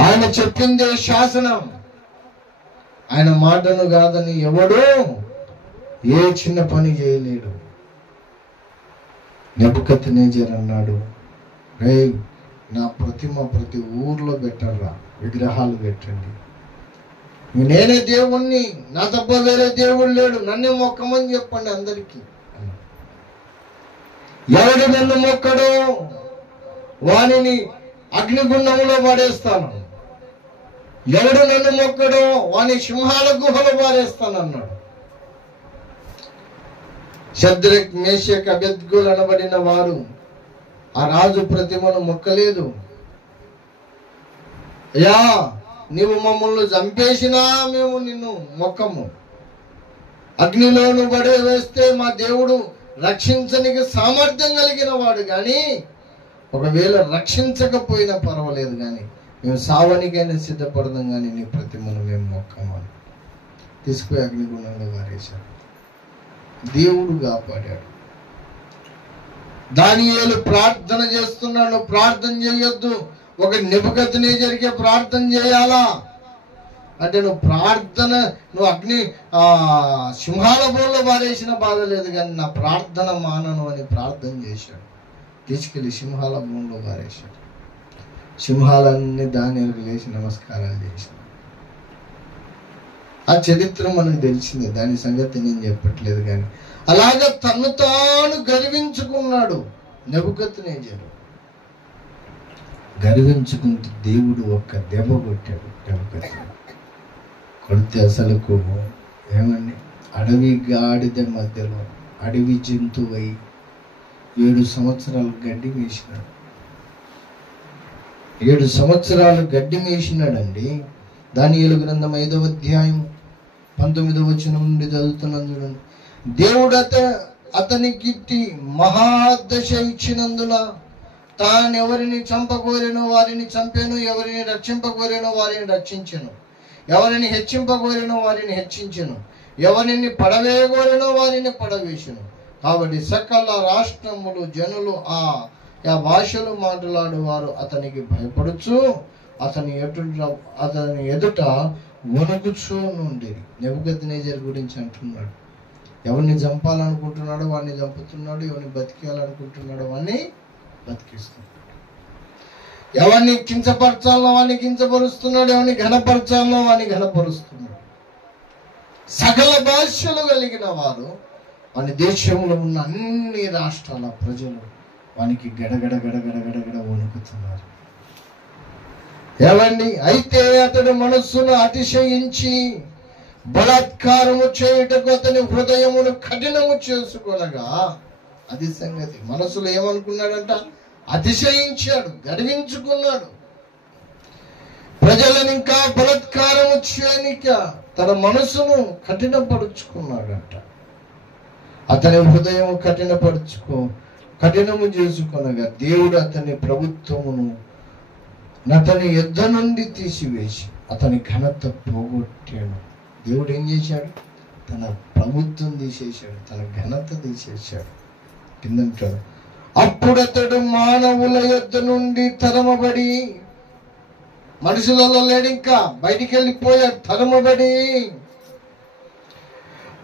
ఆయన చెప్పిందే శాసనం. ఆయన మాటను కాదని ఎవడో ఏ చిన్న పని చేయలేడు. నెబుకద్నెజర్ అన్నాడు, రేయ్, నా ప్రతిమ ప్రతి ఊర్లో పెట్టర్రా, విగ్రహాలు పెట్టండి, నేనే దేవుణ్ణి, నా తప్ప వేరే దేవుడు లేడు, నన్నే మొక్కమని చెప్పండి అందరికీ. ఎవడు నన్ను మొక్కడో వానిని అగ్నిగుండంలో పడేస్తాను, ఎవడు నన్ను మొక్కడో వాని సింహాల గుహలో పారేస్తాను అన్నాడు. షద్రక్, మేషక్, అబేద్నెగోలు అనబడిన వారు ఆ రాజు ప్రతిమను మొక్కలేదు. అయ్యా, నీవు మమ్మల్ని చంపేసినా మేము నిన్ను మొక్కము, అగ్నిలోను పడే వేస్తే మా దేవుడు రక్షించనికి సామర్థ్యం కలిగిన వాడు, కానీ ఒకవేళ రక్షించకపోయినా పర్వాలేదు, కానీ మేము సావనికైనా సిద్ధపడదాం, కానీ నీ ప్రతిమను మేము మొక్కమని తీసుకుపోయి అగ్నిగుండంలో వారేశాడు. దేవుడు కాపాడాడు. దానియేలు ప్రార్థన చేస్తున్నాడు, ప్రార్థన చేయొద్దు, ఒక నెబుకద్నెజర్కే ప్రార్థన చేయాలా అంటే నువ్వు అగ్ని సింహాల బోర్లో పారేసిన బాధ లేదు, కానీ నా ప్రార్థన మానను అని ప్రార్థన చేశాడు. తీసుకెళ్ళి సింహాల బోన్లో పారేశాడు. సింహాలన్నీ దానియేలుకు లేచి నమస్కారాలు చేశాడు. ఆ చరిత్ర మనకు తెలిసిందే, దాని సంగతి నేను చెప్పట్లేదు. కానీ అలాగా తను తాను గర్వించుకున్నాడు నెబుకద్నెజరు. గర్వించుకుంటూ దేవుడు ఒక్క దెబ్బ కొట్టాడు నెబుకద్నెజరు. కొడితే అసలుకు ఏమండి అడవి గాడిద మధ్యలో అడవి జంతువై 7 సంవత్సరాలు గడ్డి మేసినాడు. 7 సంవత్సరాలు గడ్డి మేసినాడండి. దానియేలు గ్రంథం 5వ అధ్యాయం 19వ వచనం నుండి చదువుతున్నాను చూడండి. దేవుడు అతనికి మహాదశ ఇచ్చినందున తాను ఎవరిని చంపకోరేనో వారిని చంపాను, ఎవరిని రక్షింపకోరేనో వారిని రక్షించెను, ఎవరిని హెచ్చింపకోరేనో వారిని హెచ్చించెను, ఎవరిని పడవేయగోరేనో వారిని పడవేసెను. కాబట్టి సకల రాష్ట్రములు జనులు ఆ భాషలు మాట్లాడేవారు అతనికి భయపడుచు అతని ఎదుట వణుకుచూ నుండి. నెబుకద్నెజరు గురించి అంటున్నాడు, ఎవరిని చంపాలనుకుంటున్నాడో వాడిని చంపుతున్నాడు, ఎవరిని బతికేయాలనుకుంటున్నాడో వాడిని బతికిస్తున్నాడు, ఎవరిని కించపరచాలనో వాడిని కించపరుస్తున్నాడు, ఎవరిని ఘనపరచాలనో వాడిని ఘనపరుస్తున్నాడు. సకల భాషలు కలిగిన వారు వాని దేశంలో ఉన్న అన్ని రాష్ట్రాల ప్రజలు వానికి గడగడ గడగడ గడగడ వణుకుతున్నారు. ఏమండి, అయితే అతడు మనస్సును అతిశయించి బలాత్కారము చేయుటకు అతని హృదయమును కఠినము చేసుకొనగా, అది సంగతి. మనసులో ఏమనుకున్నాడంట? అతిశయించాడు, గర్వించుకున్నాడు. ప్రజలను ఇంకా బలాత్కారము చేయనిక తన మనసును కఠినపరుచుకున్నాడంట. అతని హృదయం కఠినము చేసుకొనగా దేవుడు అతని ప్రభుత్వమును అతని యుద్ధ నుండి తీసివేసి అతని ఘనత పోగొట్టాడు. దేవుడు ఏం చేశాడు? తన ప్రభుత్వం తీసేశాడు, తన ఘనత తీసేశాడు. కిందంటాడు, అప్పుడు అతడు మానవుల యుద్ధ నుండి తరమబడి, మనుషులలో లేడు, ఇంకా బయటికి వెళ్ళిపోయాడు, తరమబడి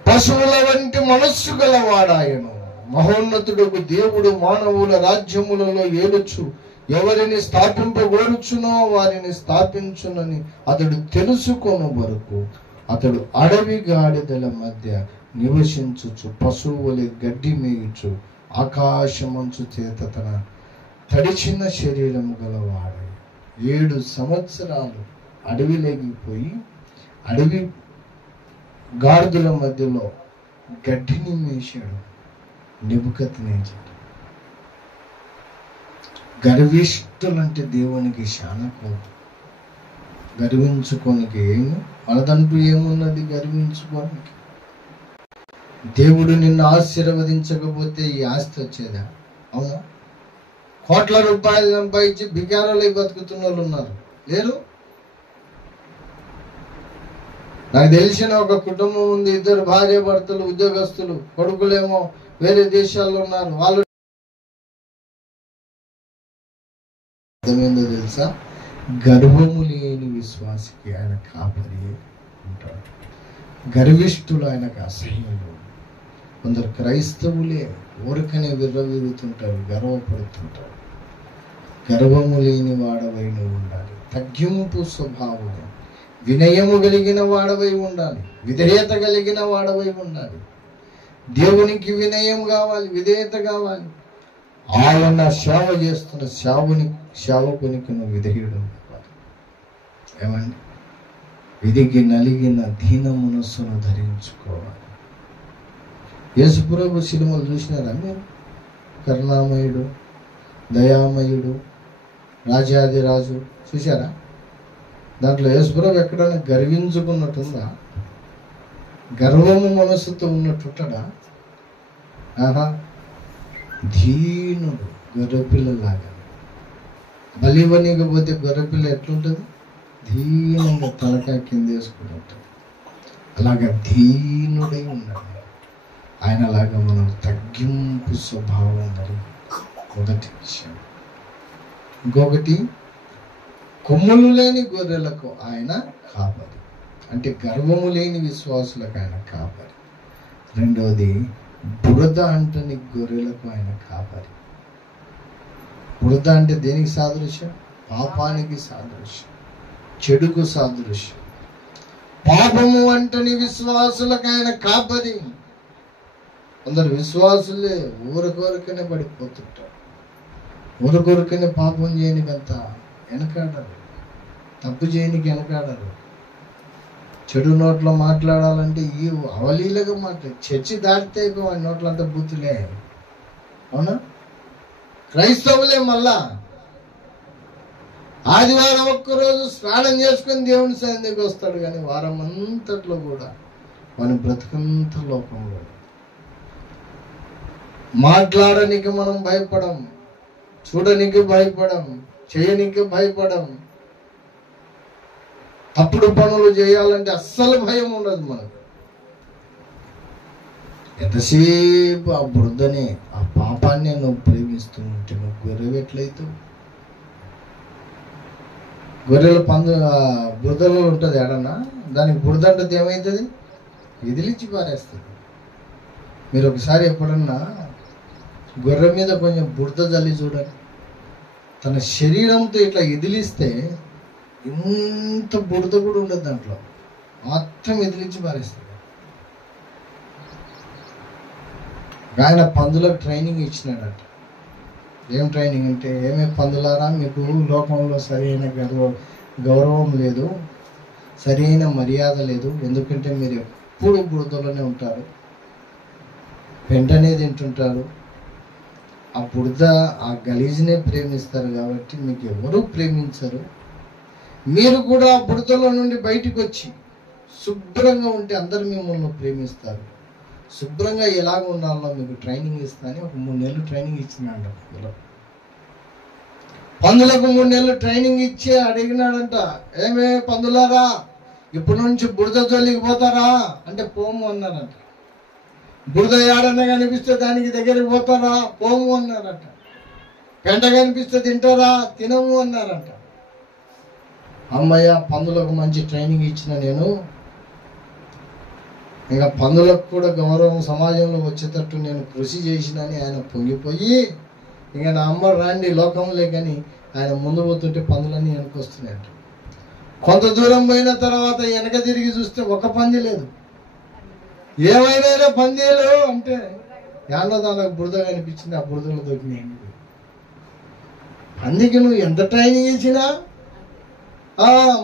పశువుల వంటి మనస్సు గలవాడాయను. మహోన్నతుడుకు దేవుడు మానవుల రాజ్యములలో ఏలుచు ఎవరిని స్థాపింపగోరుచునో వారిని స్థాపించునని అతడు తెలుసుకొను వరకు అతడు అడవి గాడిదల మధ్య నివసించుచు పశువులే గడ్డి మేయుచు ఆకాశమంచు చేత తన తడిచిన శరీరము గలవాడు 7 సంవత్సరాలు అడవిలోకి అడవి గాడిదల మధ్యలో గడ్డిని మేశాడు నెబుకద్నెజరు. గర్విష్ఠులంటే దేవునికి చాలా కోపం. గర్వించుకోనికి మనదంటూ ఏమున్నది గర్వించుకోనికి? దేవుడు నిన్ను ఆశీర్వదించకపోతే ఈ ఆస్తి వచ్చేదా? అవునా? కోట్ల రూపాయలు సంపాదించి బికారాలై బతుకుతున్న వాళ్ళు ఉన్నారు, లేరు? నాకు తెలిసిన ఒక కుటుంబం ఉంది, 2 భార్య భర్తలు ఉద్యోగస్తులు, కొడుకులేమో వేరే దేశాల్లో ఉన్నారు. వాళ్ళు అర్థమైందో తెలుసా? గర్వము లేని విశ్వాసికి ఆయన కాపరి ఉంటాడు. గర్విష్ఠులు ఆయనకు అసహ్యులు. కొందరు క్రైస్తవులే ఊరికనే విర్రవీగుతుంటారు, గర్వపడుతుంటారు. గర్వము లేని వాడవై నువ్వు ఉండాలి. తగ్గింపు స్వభావము, వినయము కలిగిన వాడవై ఉండాలి. విధేయత కలిగిన వాడవై ఉండాలి. దేవునికి వినయం కావాలి, విధేయత కావాలి. ఆయన సేవ చేస్తున్న సేవకునికి నువ్వు విధేయుడు కావాలి. ఏమండి? విధికి నలిగిన దీన మనస్సును ధరించుకోవాలి. యేసుప్రభు సినిమాలు చూసినారా మీరు? కరుణామయుడు, దయామయుడు, రాజాదిరాజు చూశారా? దాంట్లో యేసుప్రభు ఎక్కడైనా గర్వించుకున్నట్టుందా? గర్వము మనస్సుతో ఉన్నట్టుంటాడా? ఆహా, ధీనుడు, గొర్రెపిల్లలాగా. బలివనికపోతే గొర్రెపిల్ల ఎట్లుంటుంది? ధీనంగా తలకాయ కింద వేసుకుని ఉంటుంది. అలాగా ధీనుడై ఉండాలి. ఆయనలాగా మనం తగ్గింపు స్వభావం కలిగి. మొదటి విషయం. ఇంకొకటి, కొమ్ములు లేని గొర్రెలకు ఆయన కాపరి, అంటే గర్వము లేని విశ్వాసులకు ఆయన కాపరి. రెండవది, బురద అంటని గొర్రెలకు ఆయన కాపరి. బురద అంటే దేనికి సాదృశ్యం? పాపానికి సాదృశ్యం, చెడుకు సాదృశ్యం. పాపము అంటని విశ్వాసులకు ఆయన కాపరి. కొందరు విశ్వాసులే ఊరకొరకనే పడిపోతుంటారు. ఊరకొరకనే పాపం చేయనికంత వెనకాడరు, తప్పు చేయనికి వెనకాడరు. చెడు నోట్లో మాట్లాడాలంటే ఈ అవలీలగా చర్చి దాటితే వాడి నోట్లో అంతా బూతులే. అవునా? క్రైస్తవులే మళ్ళా ఆదివారం ఒక్కరోజు స్నానం చేసుకుని దేవుని సన్నిధికి వస్తాడు, కానీ వారం అంతట్లో కూడా వాని బ్రతుకంత లోకంలో. మాట్లాడనికి మనం భయపడం, చూడనికి భయపడం, చేయనికి భయపడం. తప్పుడు పనులు చేయాలంటే అస్సలు భయం ఉండదు మనకు. ఎంతసేపు ఆ బురదని, ఆ పాపాన్ని నువ్వు ప్రేమిస్తూ ఉంటే నువ్వు గొర్రె ఎట్లయితావు? గొర్రెల బురదలో ఉంటుంది ఎడన్నా, దానికి బురద అంటే ఏమవుతుంది? ఎదిలించి పారేస్తుంది. మీరు ఒకసారి ఎప్పుడన్నా గొర్రె మీద కొంచెం బురద జల్లి చూడండి, తన శరీరంతో ఇట్లా ఎదిలిస్తే ఇంత బురద కూడా ఉండదు, దాంట్లో మొత్తం ఎదిలించి పారేస్తుంది. ఆయన పందులకు ట్రైనింగ్ ఇచ్చినాడట. ఏం ట్రైనింగ్ అంటే, ఏమేమి పందులారా, మీకు లోకంలో సరైన గౌరవం లేదు, సరైన మర్యాద లేదు, ఎందుకంటే మీరు ఎప్పుడు బురదలోనే ఉంటారు, వెంటనే తింటుంటారు, ఆ బురద ఆ గలీజ్నే ప్రేమిస్తారు, కాబట్టి మీకు ఎవరు ప్రేమించరు. మీరు కూడా ఆ బురదలో నుండి బయటకు వచ్చి శుభ్రంగా ఉంటే అందరు మిమ్మల్ని ప్రేమిస్తారు. శుభ్రంగా ఎలాగ ఉండాలో మీకు ట్రైనింగ్ ఇస్తానని ఒక 3 నెలలు ట్రైనింగ్ ఇచ్చినాడు. పందులకు 3 నెలలు ట్రైనింగ్ ఇచ్చి అడిగినాడంట, ఏమే పందులారా, ఇప్పటి నుంచి బురద జోలికి పోతారా అంటే పోము అన్నారంట. బురద ఏడన్నా కనిపిస్తే దానికి దగ్గరికి పోతారా? పోము అన్నారంట. పెంట కనిపిస్తే తింటారా? తినము అన్నారంట. అమ్మయ్య, పందులకు మంచి ట్రైనింగ్ ఇచ్చిన నేను, ఇంకా పందులకు కూడా గౌరవం సమాజంలో వచ్చేటట్టు నేను కృషి చేసినని ఆయన పొంగిపోయి, ఇంకా నా అమ్మ రాండి లోకంలో కానీ ఆయన ముందు పోతుంటే పందులన్నీ వెనకొస్తున్నాయంట. కొంత దూరం పోయిన తర్వాత వెనక తిరిగి చూస్తే ఒక పంది లేదు. ఏమైనా పందీలు అంటే యాలో దానికి బురద కనిపించింది, ఆ బురదలో దొరికినాయి. అందుకే నువ్వు ఎంత ట్రైనింగ్ ఇచ్చినా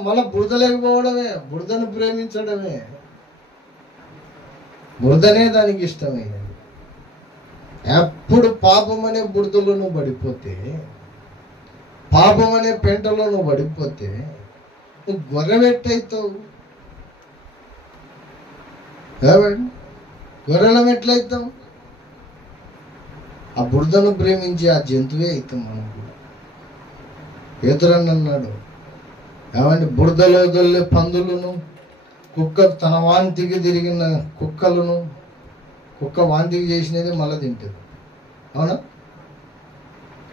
మళ్ళా బురద లేకపోవడమే, బురదను ప్రేమించడమే, బురదనే దానికి ఇష్టమైనది. ఎప్పుడు పాపం అనే బురదలో నువ్వు పడిపోతే, పాపం అనే పెంటలో నువ్వు పడిపోతే నువ్వు గొర్రెమెట్టయితావు? గొర్రెలం ఎట్లయితాం? ఆ బురదను ప్రేమించి ఆ జంతువే అవుతాం మనం కూడా. పేతురన్న అన్నాడు, ఏమంటే బురదలో దొల్లే పందులను, కుక్క తన వాంతికి తిరిగిన కుక్కలను, కుక్క వాంతికి చేసినది మళ్ళీ తింటుంది. అవునా?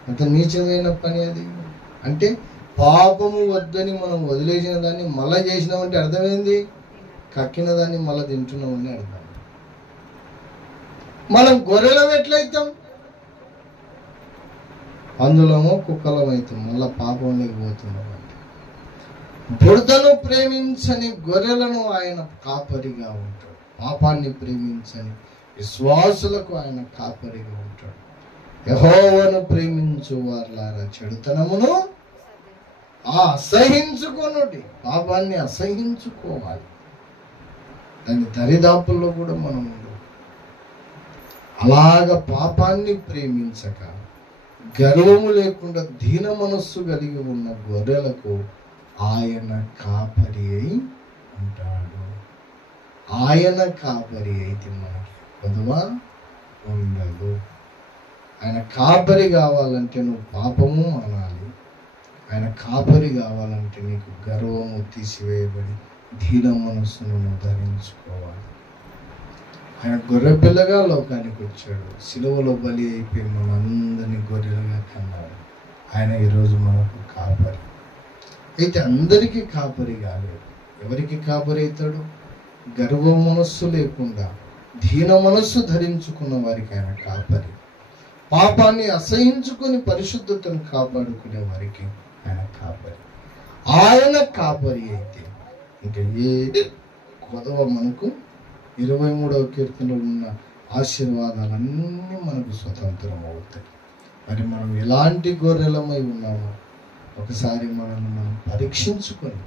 అంత నీచమైన పని అది. అంటే పాపము వద్దని మనం వదిలేసిన దాన్ని మళ్ళీ చేసినామంటే అర్థమైంది, కక్కిన దాన్ని మళ్ళీ తింటున్నామని అర్థం. మనం గొర్రెలం ఎట్లయితాం? పందులమో కుక్కలం అవుతాం, మళ్ళీ పాపం లేకపోతున్నాం. బురదను ప్రేమించని గొర్రెలను ఆయన కాపరిగా ఉంటాడు, పాపాన్ని ప్రేమించని విశ్వాసులకు ఆయన కాపరిగా ఉంటాడు. యెహోవాను ప్రేమించు వారులారా చెడుతనమును అసహించుకొనుడి. పాపాన్ని అసహించుకోవాలి, దాని దరిదాపుల్లో కూడా మనం ఉండవు. అలాగ పాపాన్ని ప్రేమించక గర్వము లేకుండా దీన మనస్సు కలిగి ఉన్న గొర్రెలకు ఆయన కాపరి అయి ఉంటాడు. ఆయన కాపరి అయితే మనకి కొదువా ఉండదు. ఆయన కాపరి కావాలంటే నువ్వు పాపము అనాలి, ఆయన కాపరి కావాలంటే నీకు గర్వము తీసివేయబడి దీన మనస్సును ధరించుకోవాలి. ఆయన గొర్రె పిల్లగా లోకానికి వచ్చాడు, సిలువలో బలి అయిపోయి మనందరినీ గొర్రెలుగా కన్నాడు. ఆయన ఈరోజు మనకు కాపరి. అయితే అందరికీ కాపరి కాలేదు. ఎవరికి కాపరి అవుతాడు? గర్వ మనస్సు లేకుండా దీన మనస్సు ధరించుకున్న వారికి ఆయన కాపరి. పాపాన్ని అసహించుకొని పరిశుద్ధతను కాపాడుకునే వారికి ఆయన కాపరి. ఆయన కాపరి అయితే ఇంకా ఏ కొదవ మనకు 23వ కీర్తనలో ఉన్న ఆశీర్వాదాలన్నీ మనకు స్వతంత్రం అవుతాయి. మరి మనం ఎలాంటి గొర్రెలమై ఉన్నామో ఒకసారి మనల్ని మనం పరీక్షించుకొని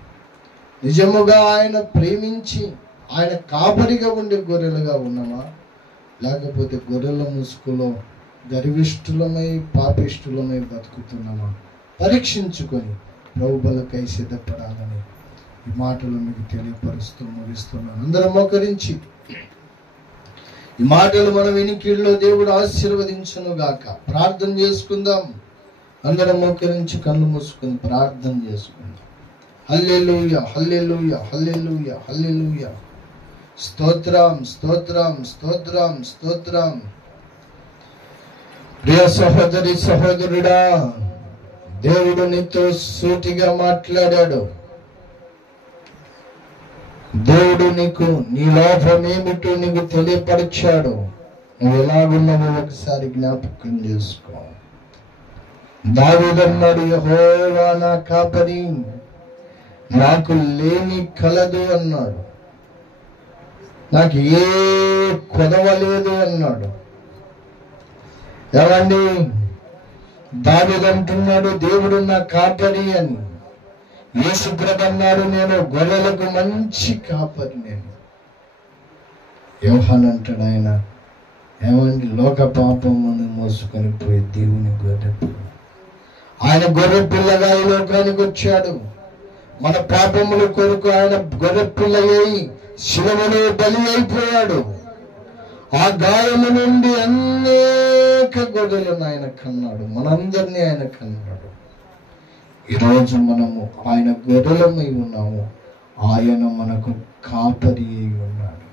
నిజముగా ఆయన ప్రేమించి ఆయన కాపరిగా ఉండే గొర్రెలుగా ఉన్నామా, లేకపోతే గొర్రెల ముసుగులో గర్విష్ఠులమై పాపిష్ఠులమై బతుకుతున్నామా? పరీక్షించుకొని ప్రభు బలకై సిద్ధపడాలని ఈ మాటలు మీకు తెలియపరుస్తూ ముగిస్తున్నాను. అందరం మోకరించి ఈ మాటలు మన వినికిడిలో దేవుడు ఆశీర్వదించును గాక. ప్రార్థన చేసుకుందాం. అందరం మోకరించి కళ్ళు మూసుకొని ప్రార్థన చేసుకుందాం. హల్లెలూయా, హల్లెలూయా, హల్లెలూయా, హల్లెలూయా. స్తోత్రం, స్తోత్రం, స్తోత్రం, స్తోత్రం. ప్రియ సహోదరి సహోదరుడా, దేవుడు నీతో సూటిగా మాట్లాడాడు. దేవుడు నీకు నీ లోపం ఏమిటో నీకు తెలియపరిచాడు. నువ్వు ఎలాగున్నావో ఒకసారి జ్ఞాపకం చేసుకో. దావీదన్నాడు, యెహోవా నా కాపరి, నాకు లేమి కలదు అన్నాడు. నాకు ఏ కొదవ లేదు అన్నాడు. ఏమండి, దావీదు అంటున్నాడు దేవుడు నా కాపరి అని. యేసు ప్రభు అన్నాడు, నేను గొర్రెలకు మంచి కాపరి నేను. యోహాను అంటాడు, ఆయన ఏమండి లోక పాపమును మోసుకొని పోయి దేవుని గొర్రె పిల్ల. ఆయన గొర్రె పిల్లగా ఈ లోకానికి వచ్చాడు. మన పాపముల కొరకు ఆయన గొర్రె పిల్ల అయి శిలువలో బలి అయిపోయాడు. ఆ గాయము నుండి అనేక గొర్రెలను ఆయన కన్నాడు. మనందరినీ ఆయన కన్నాడు. ఈరోజు మనము ఆయన గొర్రెలమై ఉన్నాము. ఆయన మనకు కాపరి అయి ఉన్నాడు.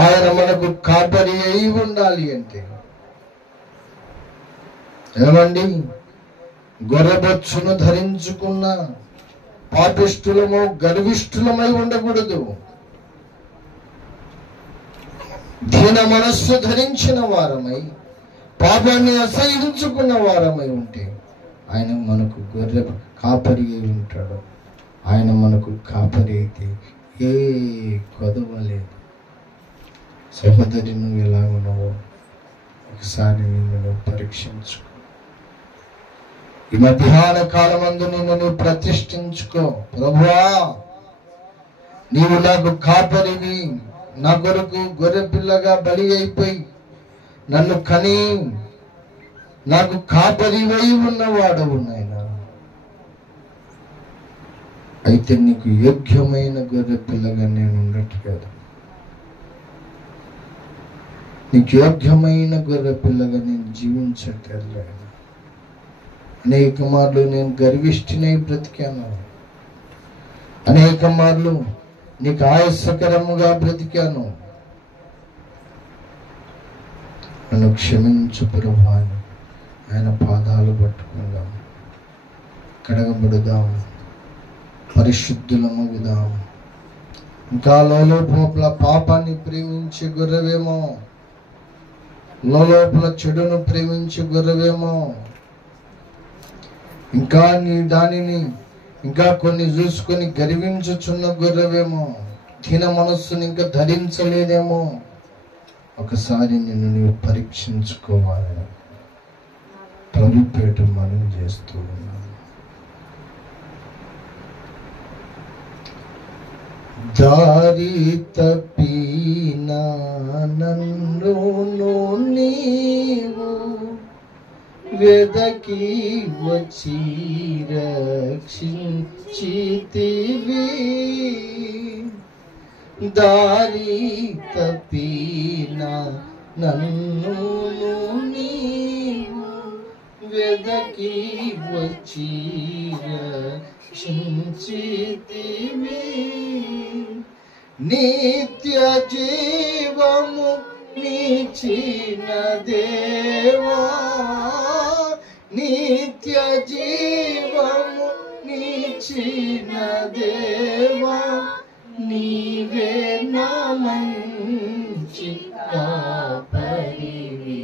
ఆయన మనకు కాపరి అయి ఉండాలి అంటే ఏమండి, గొర్రెబొచ్చును ధరించుకున్న పాపిష్ఠులము గర్విష్ఠులమై ఉండకూడదు. దీన మనస్సు ధరించిన వారమై పాపాన్ని అసహించుకున్న వారమై ఉంటే ఆయన మనకు గొర్రె కాపరి అయి ఉంటాడు. ఆయన మనకు కాపరి అయితే ఏ కొదవ లేదు. సహోదరి, నువ్వు ఎలా ఉన్నావో ఒకసారి నిన్ను పరీక్షించుకో. ఈ మధ్యాహ్న కాలమందు నిన్ను ప్రతిష్ఠించుకో. ప్రభువా, నీవు నాకు కాపరివి, నా కొరకు గొర్రె పిల్లగా బలి అయిపోయి నన్ను కని నాకు కాపరివై ఉన్నవాడవు నాయనా. అయితే నీకు యోగ్యమైన గొర్రె పిల్లగా నేను ఉండట్లేదు. నీకు యోగ్యమైన గొర్రె పిల్లగా నేను జీవించట్లేదు. అనేక మార్లు నేను గర్విష్ఠినై బ్రతికాను. అనేక మార్లు నీకు ఆయాసకరముగా బ్రతికాను. నన్ను క్షమించు ప్రభువా అని ఆయన పాదాలు పట్టుకుందాం. కడగబడుదాం, పరిశుద్ధులమగుదాం. ఇంకా లోపల పాపాన్ని ప్రేమించే గొర్రెవేమో, లోపల చెడును ప్రేమించే గొర్రెవేమో, ఇంకా నీ దానిని ఇంకా కొన్ని చూసుకొని గర్వించుచున్న గొర్రెవేమో, దీన మనస్సుని ఇంకా ధరించలేదేమో. ఒకసారి నిన్ను నీవు పరీక్షించుకోవాలని ప్రభుపేట మనం చేస్తూ ఉన్నాను. దారి తప్పినా నన్ను నీవు వెదకి వచ్చి రక్షించితివి. దారి తప్పినా నన్ను నీవు వెదకి వచ్చి రక్షించితివి. నిత్య జీవము నీచిన దేవా, నిత్య జీవము నీచిన దేవా, నీవే నా మంచి కాపరివి,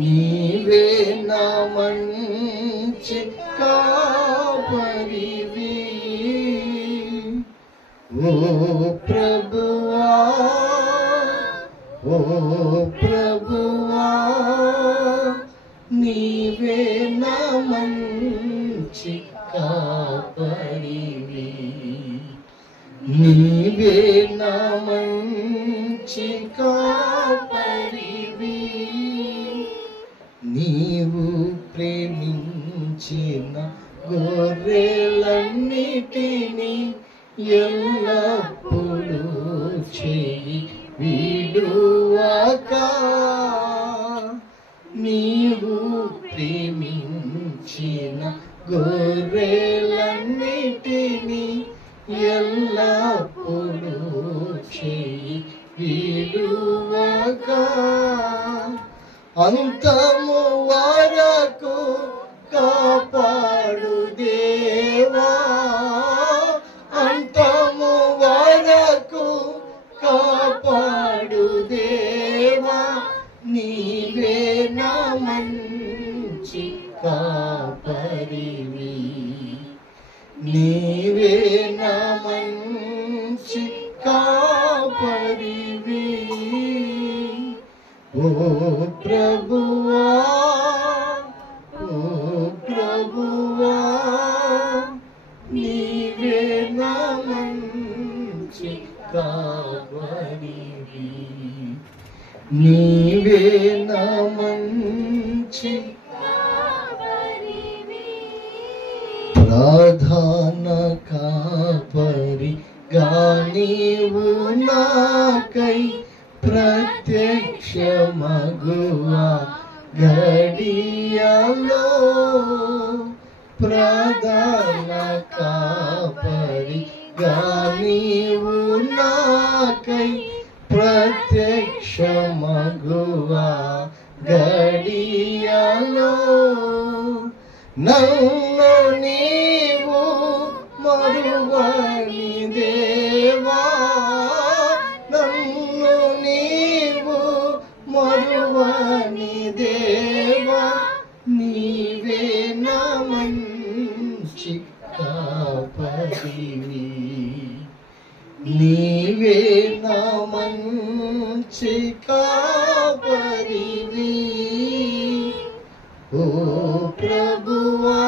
నీవే నా మంచి కాపరివి. ఓ ప్రభువా, ఓ ప్రభువా, నీవే నా మంచి మంచి కాపరివి, నీవు ప్రేమించిన గొర్రెలన్నిటిని ఎల్లప్పుడూ చేయి విడువక, నీవు ప్రేమించిన గొర్రెలన్నిటిని ఎల్లప్పుడూ చేయి విడువక, అంతము వరకు కాపాడు దేవా, అంతము వరకు కాపాడు దేవా, నీవే నా మంచి కాపరివి, నీవే నా మంచి కాపరివి. ఓ ప్రభువా, ఓ ప్రభువా, నీవే నా మంచి కాపరివి, నీవే నా మంచి ప్రధాన కాపరిగా నీవు నాకై ప్రత్యక్షమగువా గడియలో, ప్రధాన కాపరిగా నీవు నాకై ప్రత్యక్షమగువా గడియలో, నన్ను నీవు మరువని దేవా, నన్ను నీవు మరువని దేవా, నీవే నా మంచి కాపరివి, నీవే నా మంచి కాపరివి. ఓ ప్రభువా,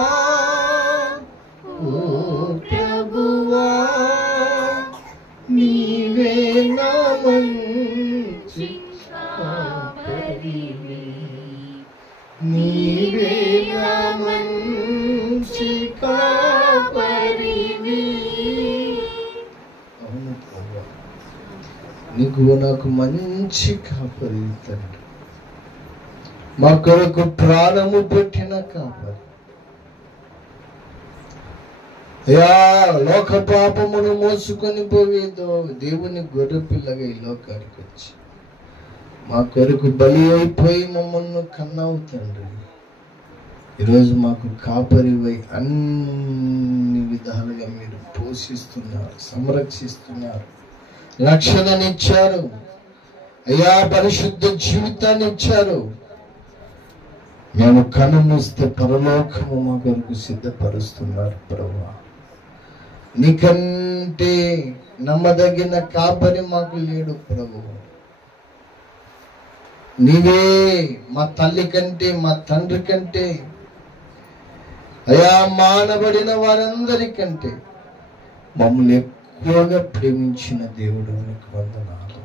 ఓ ప్రభువా, నీవే నా మంచి కాపరివి, నీవే నా మంచి కాపరివి. అవును ప్రభువా, నీకు నాకు మంచి కాపరి తండ్రి, మా కొరకు ప్రాణము పెట్టిన కాపరి. అయ్యా, లోక పాపమును మోసుకొని పోయేదో దేవుని గొర్రె పిల్లగా ఈ లోకానికి వచ్చి మా కొరకు బలి అయిపోయి మమ్మల్ని కన్నావు తండ్రి. ఈరోజు మాకు కాపరివై అన్ని విధాలుగా మీరు పోషిస్తున్నారు, సంరక్షిస్తున్నారు, రక్షణనిచ్చారు. అయ్యా, పరిశుద్ధ జీవితాన్ని ఇచ్చారు. మేము కన్ను మూస్తే పరలోకము మా కొరకు సిద్ధపరుస్తున్నారు ప్రభువా. నీకంటే నమ్మదగిన కాపరి మాకు లేడు ప్రభు. నీవే మా తల్లి కంటే, మా తండ్రి కంటే, అయా మానబడిన వారందరికంటే మమ్మల్ని ఎక్కువగా ప్రేమించిన దేవుడు నీకు వందనాలు.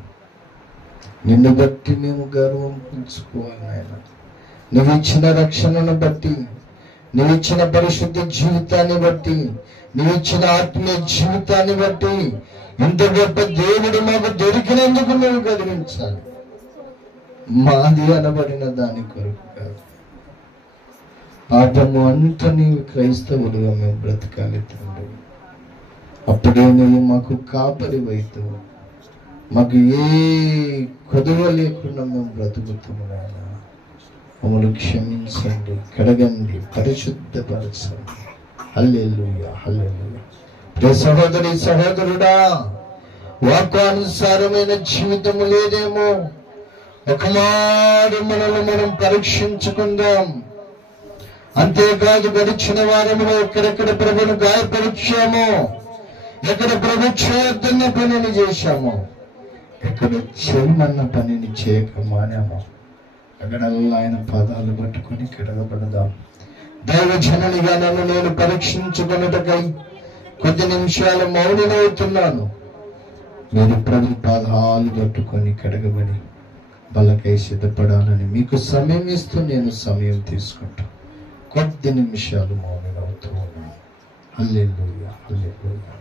నిన్ను బట్టి మేము గర్వం పుంజుకోవాలి నాయన. నువ్వు ఇచ్చిన రక్షణను బట్టి, నువ్వు ఇచ్చిన పరిశుద్ధ జీవితాన్ని బట్టి, నువ్వు ఇచ్చిన ఆత్మీయ జీవితాన్ని బట్టి ఇంత గొప్ప దేవుడు మాకు దొరికినందుకు మేము గర్వించాలి. మాది అనబడిన దాని కొరకు కాదు. పాపము అంతా నీవు క్రైస్తవులుగా మేము బ్రతకాలి తండ్రి. అప్పుడే నువ్వు మాకు కాపరి వైతావు. మాకు ఏ కొదువ లేకుండా మేము బ్రతుకుతాము నాయన. మమ్మల్ని క్షమించండి, కడగండి, పరిశుద్ధపరచండి. హల్లెలూయా, హల్లెలూయా. ప్రియ సహోదరి సహోదరుడా, వాక్యానుసారమైన జీవితము లేదేమో. ఒకమారు మనల్ని మనం పరీక్షించుకుందాం. అంతేకాదు, గడిచిన వారంలో ఎక్కడెక్కడ ప్రభును గాయపరిచామో, ఎక్కడ ప్రభు చేయొద్దన్న పనిని చేశామో, ఎక్కడ చేయమన్న పనిని చేయక మానేమో, అక్కడల్లా ఆయన పాదాలు పట్టుకొని కడగబడదాం. దైవజనునిగా నన్ను నేను పరీక్షించుకున్నటకై కొద్ది నిమిషాలు మౌనమవుతున్నాను. మీరు ప్రభు పాదాలు పట్టుకొని కడగబడి బలకై సిద్ధపడాలని మీకు సమయం ఇస్తూ నేను సమయం తీసుకుంటాను. కొద్ది నిమిషాలు మౌనంగా అవుతూ ఉన్నాను. హల్లెలూయా, హల్లెలూయా.